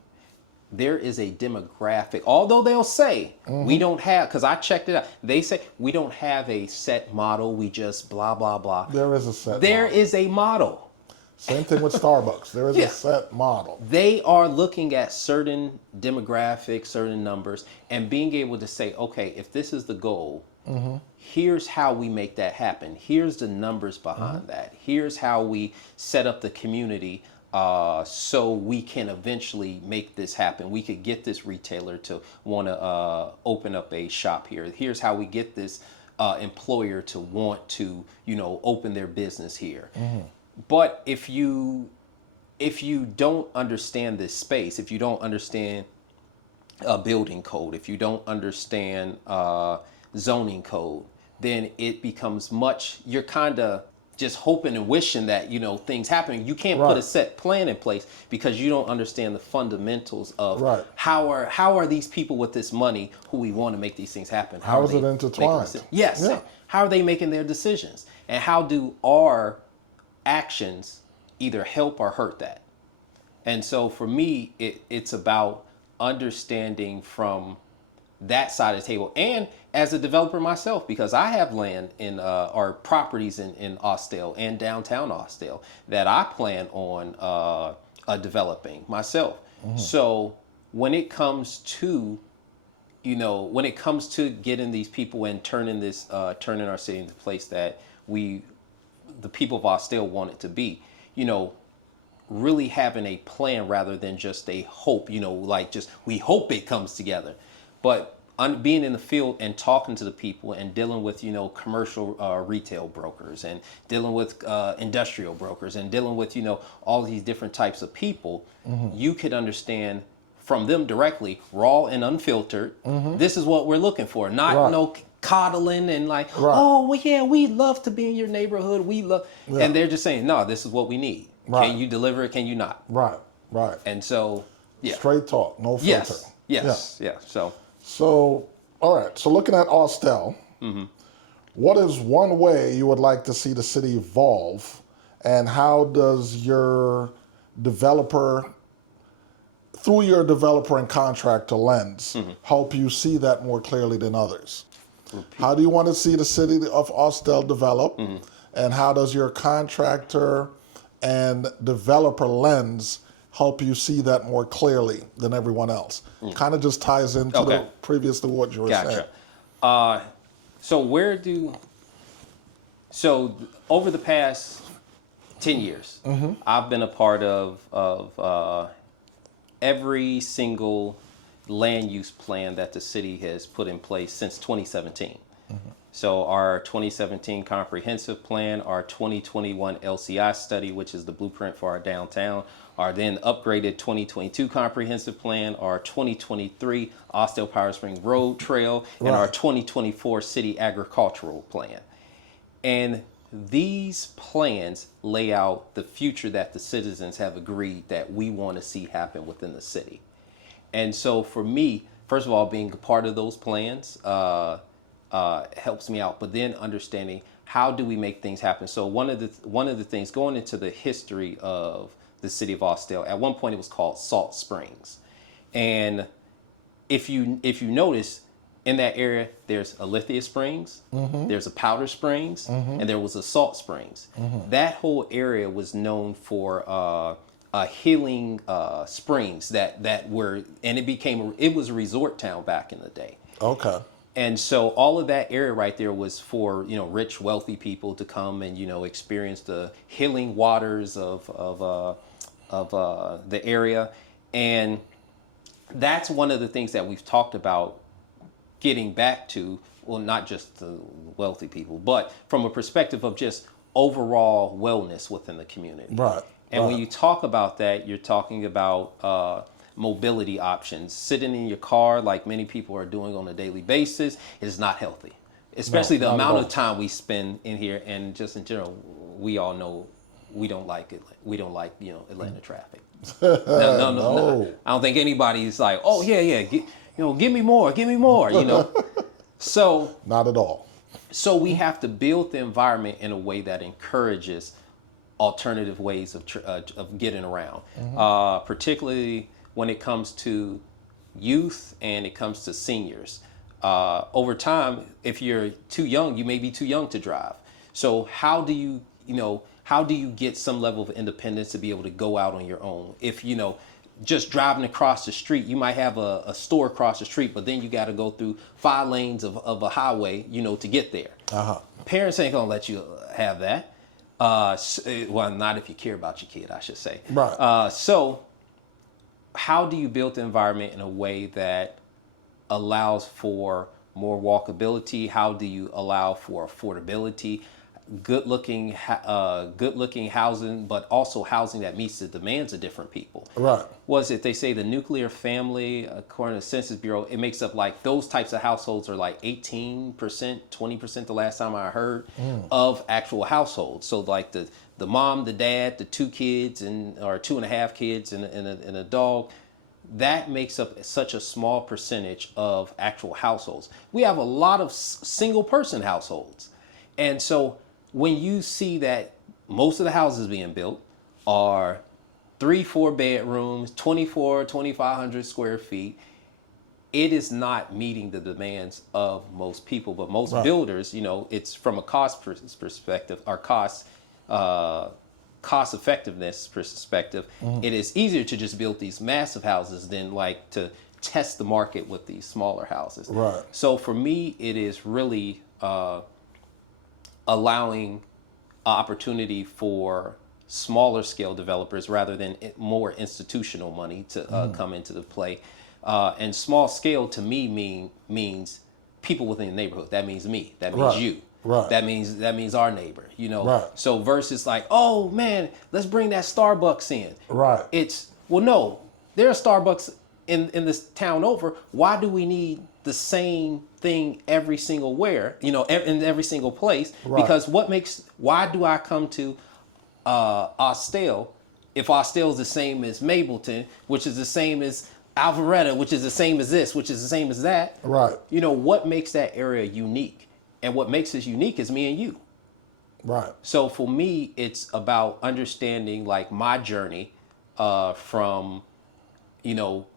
There is a demographic, although they'll say we don't have, because I checked it out, they say we don't have a set model, we just blah, blah, blah. There is a set There is a model. Same thing with Starbucks. There is a set model. They are looking at certain demographics, certain numbers, and being able to say, okay, if this is the goal, here's how we make that happen. Here's the numbers behind that. Here's how we set up the community so we can eventually make this happen. We could get this retailer to want to open up a shop here. Here's how we get this employer to want to, open their business here. But if you don't understand this space, if you don't understand a building code, if you don't understand zoning code, then it becomes you're kind of just hoping and wishing that, things happen. You can't put a set plan in place because you don't understand the fundamentals of how are these people with this money who we want to make these things happen? How is it intertwined? Yes. Yeah. How are they making their decisions? And how do our actions either help or hurt that? And so for me, it's about understanding from that side of the table, and as a developer myself, because I have land in or properties in Austell and downtown Austell that I plan on developing myself. So when it comes to getting these people and turning our city into a place that the people of Austell want it to be, really having a plan rather than just a hope, we hope it comes together. But being in the field and talking to the people and dealing with, commercial retail brokers and dealing with industrial brokers and dealing with, all these different types of people, you could understand from them directly, raw and unfiltered. This is what we're looking for, not Right. no coddling and like, Right. oh, well, yeah, we love to be in your neighborhood. We love, Yeah. and they're just saying, no, this is what we need. Right. Can you deliver it? Can you not? Right. Right. And so, yeah. Straight talk, no filter. Yes. Yeah. So, all right. So looking at Austell, what is one way you would like to see the city evolve, and how does your developer, through your developer and contractor lens, help you see that more clearly than others? How do you want to see the city of Austell develop, and how does your contractor and developer lens help you see that more clearly than everyone else? Kind of just ties into the previous to what you were saying. So over the past 10 years, I've been a part of every single land use plan that the city has put in place since 2017. So our 2017 comprehensive plan, our 2021 LCI study, which is the blueprint for our downtown, our then upgraded 2022 comprehensive plan, our 2023 Austell Power Spring Road Trail, and our 2024 city agricultural plan. And these plans lay out the future that the citizens have agreed that we want to see happen within the city. And so for me, first of all, being a part of those plans helps me out, but then understanding how do we make things happen. So one of the things, going into the history of the city of Austell, at one point it was called Salt Springs. And if you notice, in that area, there's a Lithia Springs, there's a Powder Springs, and there was a Salt Springs. That whole area was known for healing springs that were, and it was a resort town back in the day. Okay. And so all of that area right there was for, rich, wealthy people to come and, experience the healing waters of the area. And that's one of the things that we've talked about getting back to, well, not just the wealthy people, but from a perspective of just overall wellness within the community. Right. And when you talk about that, you're talking about mobility options. Sitting in your car, like many people are doing on a daily basis, is not healthy. Especially the amount of time we spend in here, and just in general, we all know we don't like it. We don't like Atlanta traffic. No. I don't think anybody's like, oh yeah, give me more. So not at all. So we have to build the environment in a way that encourages alternative ways of getting around, particularly when it comes to youth and it comes to seniors. Over time, if you're too young, you may be too young to drive. So how do you get some level of independence to be able to go out on your own? If, just driving across the street, you might have a store across the street, but then you got to go through 5 lanes of a highway, to get there. Parents ain't gonna let you have that. Well, not if you care about your kid, I should say. Right. So how do you build the environment in a way that allows for more walkability? How do you allow for affordability, good looking housing, but also housing that meets the demands of different people? Right. They say the nuclear family, according to the Census Bureau, it makes up like those types of households are like 18%, 20% the last time I heard of actual households. So like the mom, the dad, the 2 kids or 2.5 kids and a dog, that makes up such a small percentage of actual households. We have a lot of single person households. And so when you see that most of the houses being built are 3-4 bedrooms, 2,500 square feet, it is not meeting the demands of most people. But most builders, it's from a cost perspective or cost effectiveness perspective, it is easier to just build these massive houses than like to test the market with these smaller houses. Right. So for me, it is really allowing opportunity for smaller scale developers rather than more institutional money to come into the play. And small scale to me means people within the neighborhood. That means me. That means you. Right. That means our neighbor. Right. So versus like, oh man, let's bring that Starbucks in. Right. No, there are Starbucks in this town over, why do we need the same thing every single where, in every single place? Right. Because why do I come to Austell if Austell is the same as Mableton, which is the same as Alpharetta, which is the same as this, which is the same as that? Right. What makes that area unique? And what makes us unique is me and you. Right. So for me, it's about understanding like my journey from,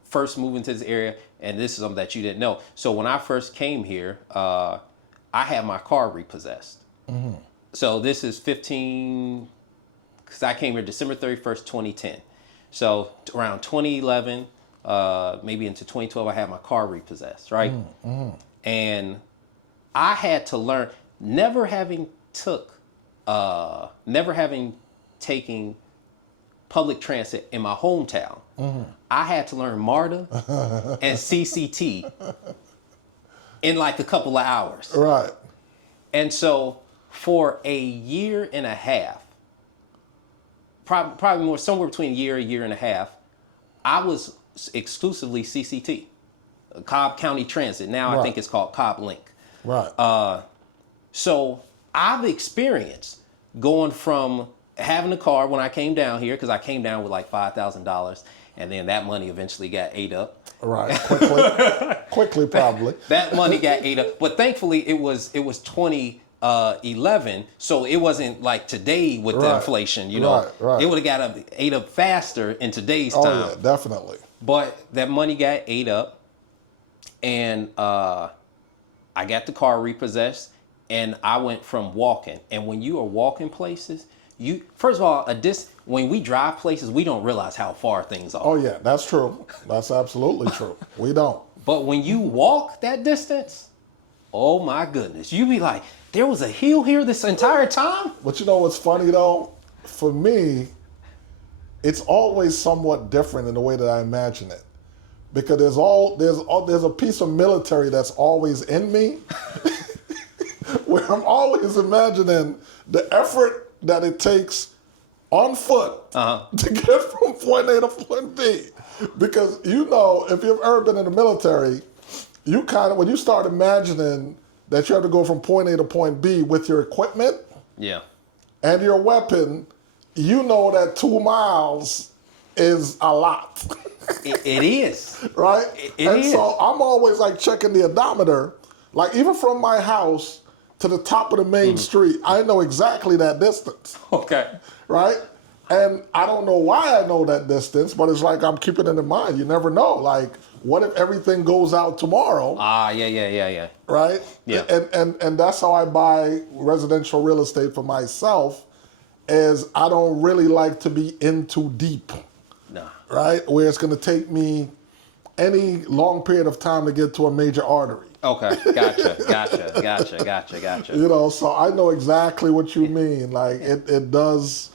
first moving to this area. And this is something that you didn't know. So when I first came here, I had my car repossessed. Mm-hmm. So this is 15, because I came here December 31st, 2010. So around 2011, maybe into 2012, I had my car repossessed, right? Mm-hmm. And I had to learn, never having taken public transit in my hometown, mm-hmm. I had to learn MARTA and CCT in like a couple of hours. Right. And so for a year and a half, probably more, somewhere between a year and a half, I was exclusively CCT, Cobb County Transit. Now Right. I think it's called Cobb Link. Right. So I've experienced going from having a car when I came down here, because I came down with like $5,000, and then that money eventually got ate up. Right. Quickly, probably. That money got ate up, but thankfully it was 2011, so it wasn't like today with the inflation. Right. It would have got ate up faster in today's time. Oh yeah, definitely. But that money got ate up, and I got the car repossessed, and I went from walking. And when you are walking places, first of all, when we drive places, we don't realize how far things are. Oh yeah, that's true. That's absolutely true. We don't. But when you walk that distance, oh my goodness, you be like, there was a hill here this entire time? But you know what's funny though? For me, it's always somewhat different in the way that I imagine it. Because there's a piece of military that's always in me where I'm always imagining the effort that it takes on foot to get from point A to point B. Because if you've ever been in the military, you kind of, when you start imagining that you have to go from point A to point B with your equipment and your weapon, you know that 2 miles is a lot. It is. Right? It is. So I'm always like checking the odometer, like even from my house to the top of the main street, I know exactly that distance. Okay. Right? And I don't know why I know that distance, but it's like I'm keeping it in mind. You never know. Like, what if everything goes out tomorrow? Yeah. Right? Yeah. And that's how I buy residential real estate for myself, is I don't really like to be in too deep. Nah. Right? Where it's going to take me any long period of time to get to a major artery. Okay, gotcha. So I know exactly what you mean. Like, it does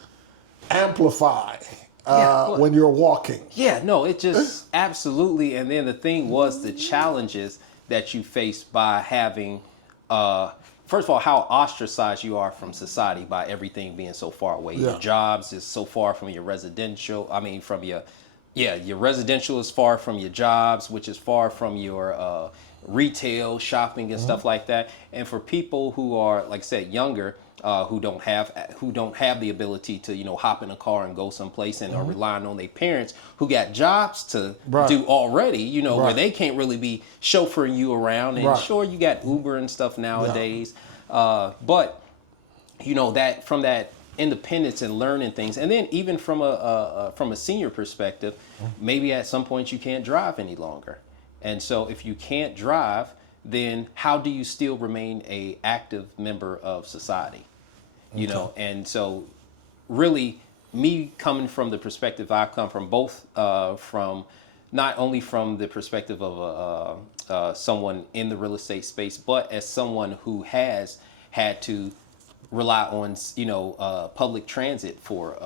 amplify when you're walking. Yeah, no, it just absolutely. And then the thing was the challenges that you face by having, first of all, how ostracized you are from society by everything being so far away. Yeah. Your jobs is so far from your residential. Your residential is far from your jobs, which is far from your retail, shopping, and stuff like that. And for people who are, like I said, younger, who don't have the ability to hop in a car and go someplace, and are relying on their parents who got jobs to do already, where they can't really be chauffeuring you around. And sure, you got Uber and stuff nowadays, but that from that independence and learning things, and then even from a senior perspective, maybe at some point you can't drive any longer. And so if you can't drive, then how do you still remain a active member of society? And so really me coming from the perspective I come from, both from not only from the perspective of someone in the real estate space, but as someone who has had to rely on public transit for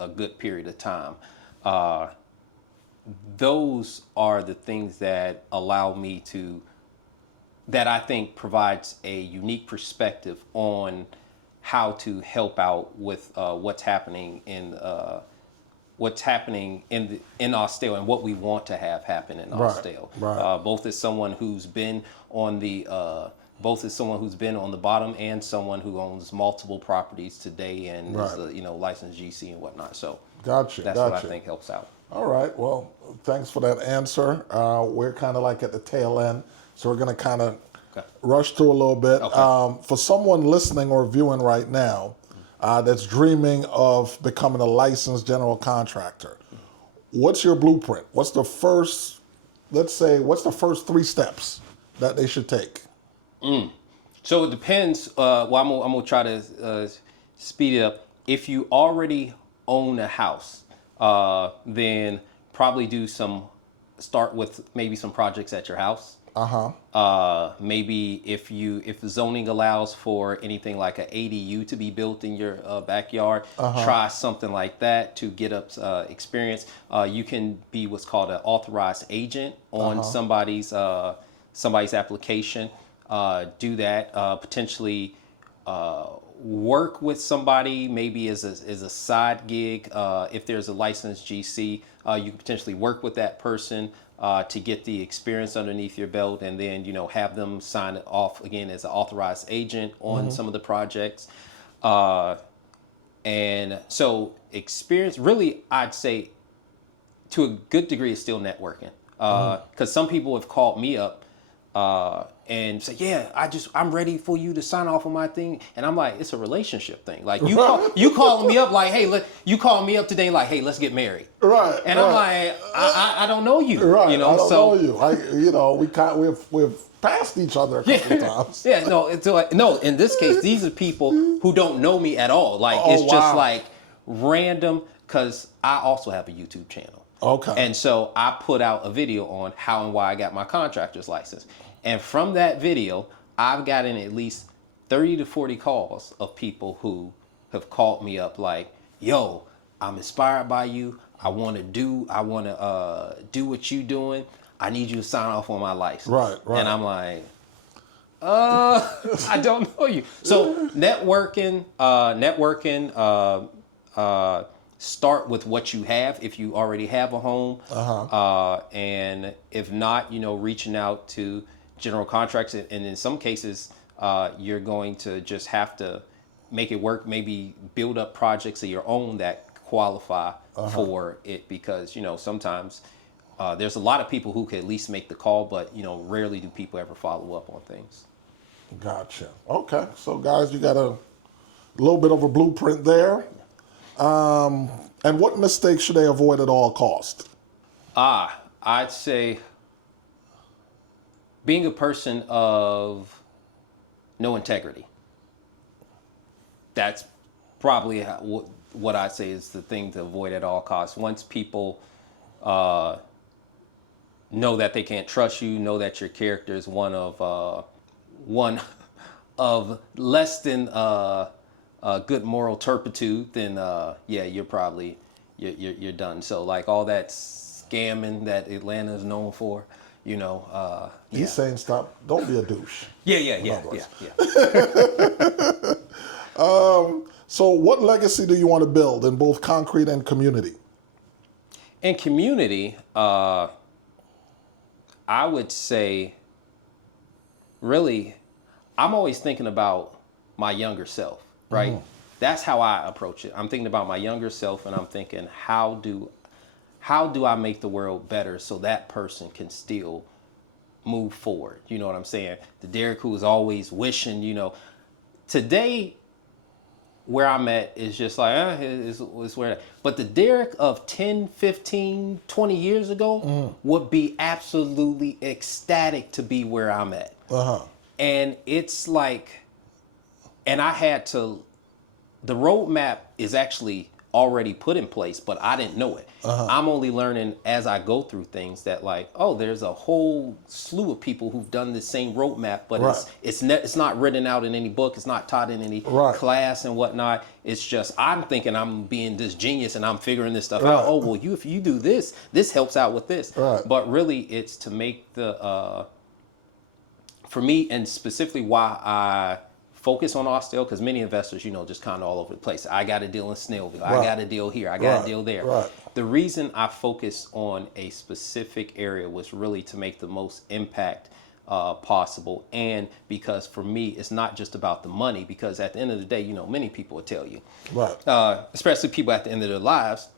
a good period of time. Those are the things that allow me that I think provides a unique perspective on how to help out with what's happening in what's happening in Austell and what we want to have happen in Austell. Right. Both as someone who's been on the bottom and someone who owns multiple properties today and is a licensed GC and whatnot. So Gotcha. that's what I think helps out. All right. Well, thanks for that answer. We're kind of like at the tail end, so we're going to kind of rush through a little bit. Okay. For someone listening or viewing right now that's dreaming of becoming a licensed general contractor, what's your blueprint? What's the first 3 steps that they should take? So it depends. I'm gonna try to speed it up. If you already own a house, then probably start with maybe some projects at your house. Maybe if the zoning allows for anything like an ADU to be built in your backyard, try something like that to get up experience. You can be what's called an authorized agent on somebody's application. Do that. Potentially work with somebody maybe as a side gig. If there's a licensed GC, you could potentially work with that person to get the experience underneath your belt, and then have them sign it off again as an authorized agent on some of the projects. And so experience, really, I'd say to a good degree is still networking. Because some people have called me up and say, yeah, I'm ready for you to sign off on my thing. And I'm like, it's a relationship thing. Like you calling me up like, hey, you called me up today like, hey, let's get married. Right. And I'm like, I don't know you. Right. I don't know you. We've passed each other a couple times. Yeah. No. It's like, no. In this case, these are people who don't know me at all. Like just like random. Because I also have a YouTube channel. Okay. And so I put out a video on how and why I got my contractor's license. And from that video, I've gotten at least 30 to 40 calls of people who have called me up like, yo, I'm inspired by you. I want to do what you doing. I need you to sign off on my license. Right. And I'm like, I don't know you. So networking, start with what you have if you already have a home, and if not, reaching out to general contractors, and in some cases, you're going to just have to make it work. Maybe build up projects of your own that qualify for it, because sometimes there's a lot of people who can at least make the call, but rarely do people ever follow up on things. Gotcha. Okay, so guys, you got a little bit of a blueprint there. And what mistakes should they avoid at all costs? I'd say being a person of no integrity. That's probably what I'd say is the thing to avoid at all costs. Once people know that they can't trust you, know that your character is one of less than good moral turpitude, then you're done. So like all that scamming that Atlanta is known for, He's saying stop. Don't be a douche. Yeah. So what legacy do you want to build in both concrete and community? In community, I would say, really, I'm always thinking about my younger self, right? That's how I approach it. I'm thinking about my younger self, and I'm thinking, how do I make the world better so that person can still move forward? You know what I'm saying? The Derek who is always wishing, today where I'm at is just like, it's where, but the Derek of 10, 15, 20 years ago would be absolutely ecstatic to be where I'm at. And it's like, and I had to, the roadmap is actually already put in place, but I didn't know it. I'm only learning as I go through things that like, there's a whole slew of people who've done the same roadmap, but it's not written out in any book. It's not taught in any class and whatnot. It's just, I'm thinking I'm being this genius and I'm figuring this stuff out. Oh, well, if you do this helps out with this. But really it's to make the, for me, and specifically why I focus on Austell, because many investors, just kind of all over the place. I got a deal in Snellville. I Right. got a deal here. I got Right. a deal there. Right. The reason I focused on a specific area was really to make the most impact possible, and because for me it's not just about the money, because at the end of the day, many people will tell you, Right. especially people at the end of their lives,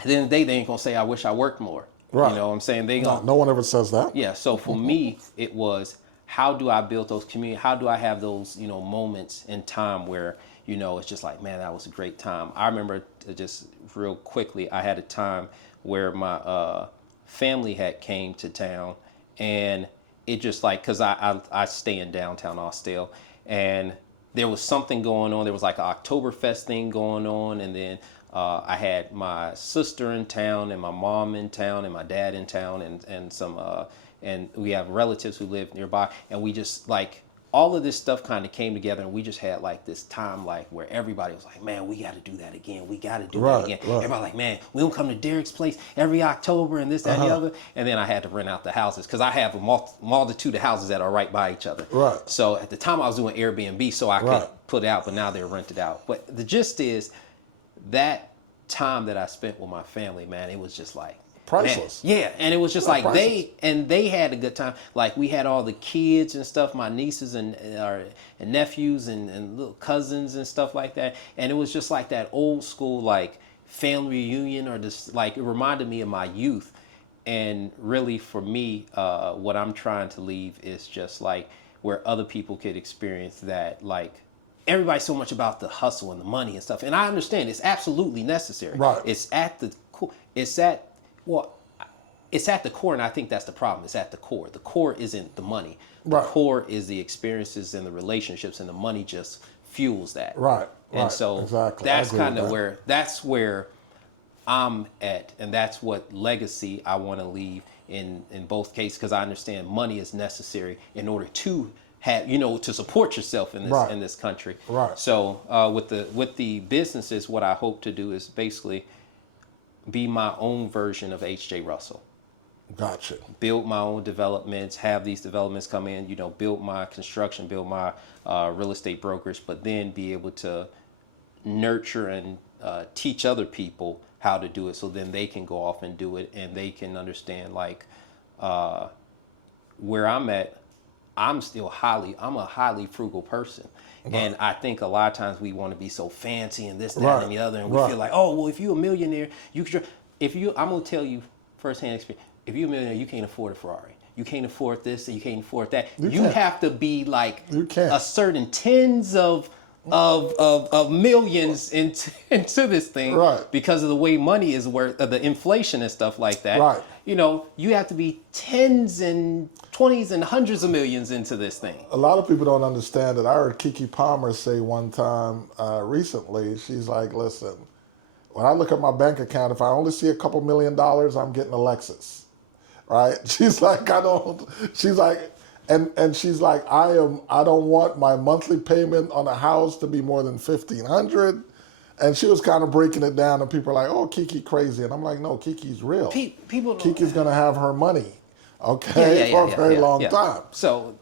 at the end of the day they ain't gonna say I wish I worked more. Right. You know what I'm saying? They gonna, No one ever says that. yeah. So for me, it was, how do I build those community? How do I have those, moments in time where, it's just like, man, that was a great time. I remember, just real quickly, I had a time where my family had came to town, and it just like, cause I stay in downtown Austell, and there was something going on. There was like an Oktoberfest thing going on, and then I had my sister in town, and my mom in town, and my dad in town, and some and we have relatives who live nearby, and we just like, all of this stuff kind of came together, and we just had like this time, like where everybody was like, man, we got to do that again. We got to do that again. Right. Everybody like, man, we don't come to Derek's place every October and this, that, and the other. And then I had to rent out the houses, because I have a multitude of houses that are right by each other. Right. So at the time I was doing Airbnb, so I Right. could put it out, but now they're rented out. But the gist is, that time that I spent with my family, man, it was just like, Priceless. man, yeah, and it was just like priceless. they had a good time. Like, we had all the kids and stuff, my nieces and nephews and little cousins and stuff like that, and it was just like that old school like family reunion, or just like, it reminded me of my youth. And really for me, what I'm trying to leave is just like where other people could experience that. Like, everybody's so much about the hustle and the money and stuff, and I understand it's absolutely necessary. Right. It's at the core. It's at the core, and I think that's the problem. It's at the core. The core isn't the money. The Right. core is the experiences and the relationships, and the money just fuels that. Right. And Right. so Exactly. I that's agree kind with of that. that's where I'm at, and that's what legacy I want to leave in both cases, because I understand money is necessary in order to have, to support yourself in this Right. in this country. Right. So with the businesses, what I hope to do is basically be my own version of H.J. Russell. Gotcha. Build my own developments, have these developments come in, build my construction, build my real estate brokerage, but then be able to nurture and teach other people how to do it, so then they can go off and do it, and they can understand, like, where I'm at. I'm a highly frugal person. Right. And I think a lot of times we want to be so fancy and this, that, Right. and the other, and we Right. feel like, oh, well, if you're a millionaire, you could. I'm gonna tell you firsthand experience. If you're a millionaire, you can't afford a Ferrari. You can't afford this, and you can't afford that. You can't. have to be like You can't. a certain tens of millions into this thing, Right. because of the way money is worth, the inflation and stuff like that. Right. You have to be tens and 20s and hundreds of millions into this thing. A lot of people don't understand it. I heard Kiki Palmer say one time recently, she's like, listen, when I look at my bank account, if I only see a couple $1 million, I'm getting a Lexus, right? She's like, she's like, I don't want my monthly payment on a house to be more than $1,500. And she was kind of breaking it down, and people are like, oh, Kiki crazy. And I'm like, no, Kiki's real. People Kiki's going to have her money, okay, for a very long time. So,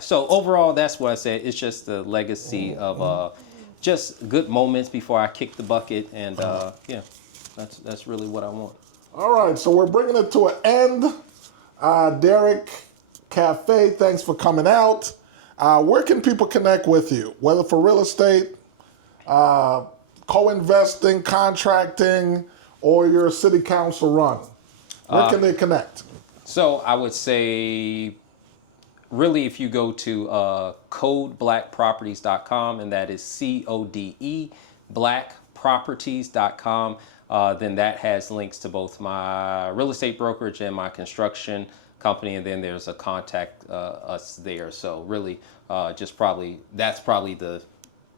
so overall, that's what I said. It's just the legacy of just good moments before I kick the bucket. And that's really what I want. All right, so we're bringing it to an end. Derek Cafe, thanks for coming out. Where can people connect with you, whether for real estate, co-investing, contracting, or your city council run? Where can they connect? So I would say, really, if you go to codeblackproperties.com, and that is CODE, blackproperties.com, then that has links to both my real estate brokerage and my construction company, and then there's a contact us there. So really, that's probably the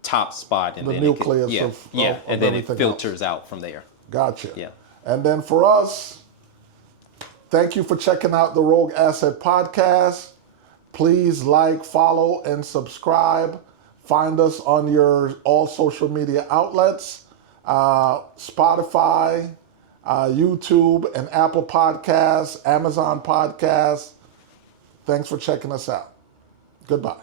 top spot, and The then nucleus and then it everything filters out from there. Gotcha. Yeah. And then for us, thank you for checking out the Rogue Asset Podcast. Please like, follow, and subscribe. Find us on your all social media outlets, Spotify, YouTube, and Apple Podcasts, Amazon Podcasts. Thanks for checking us out. Goodbye.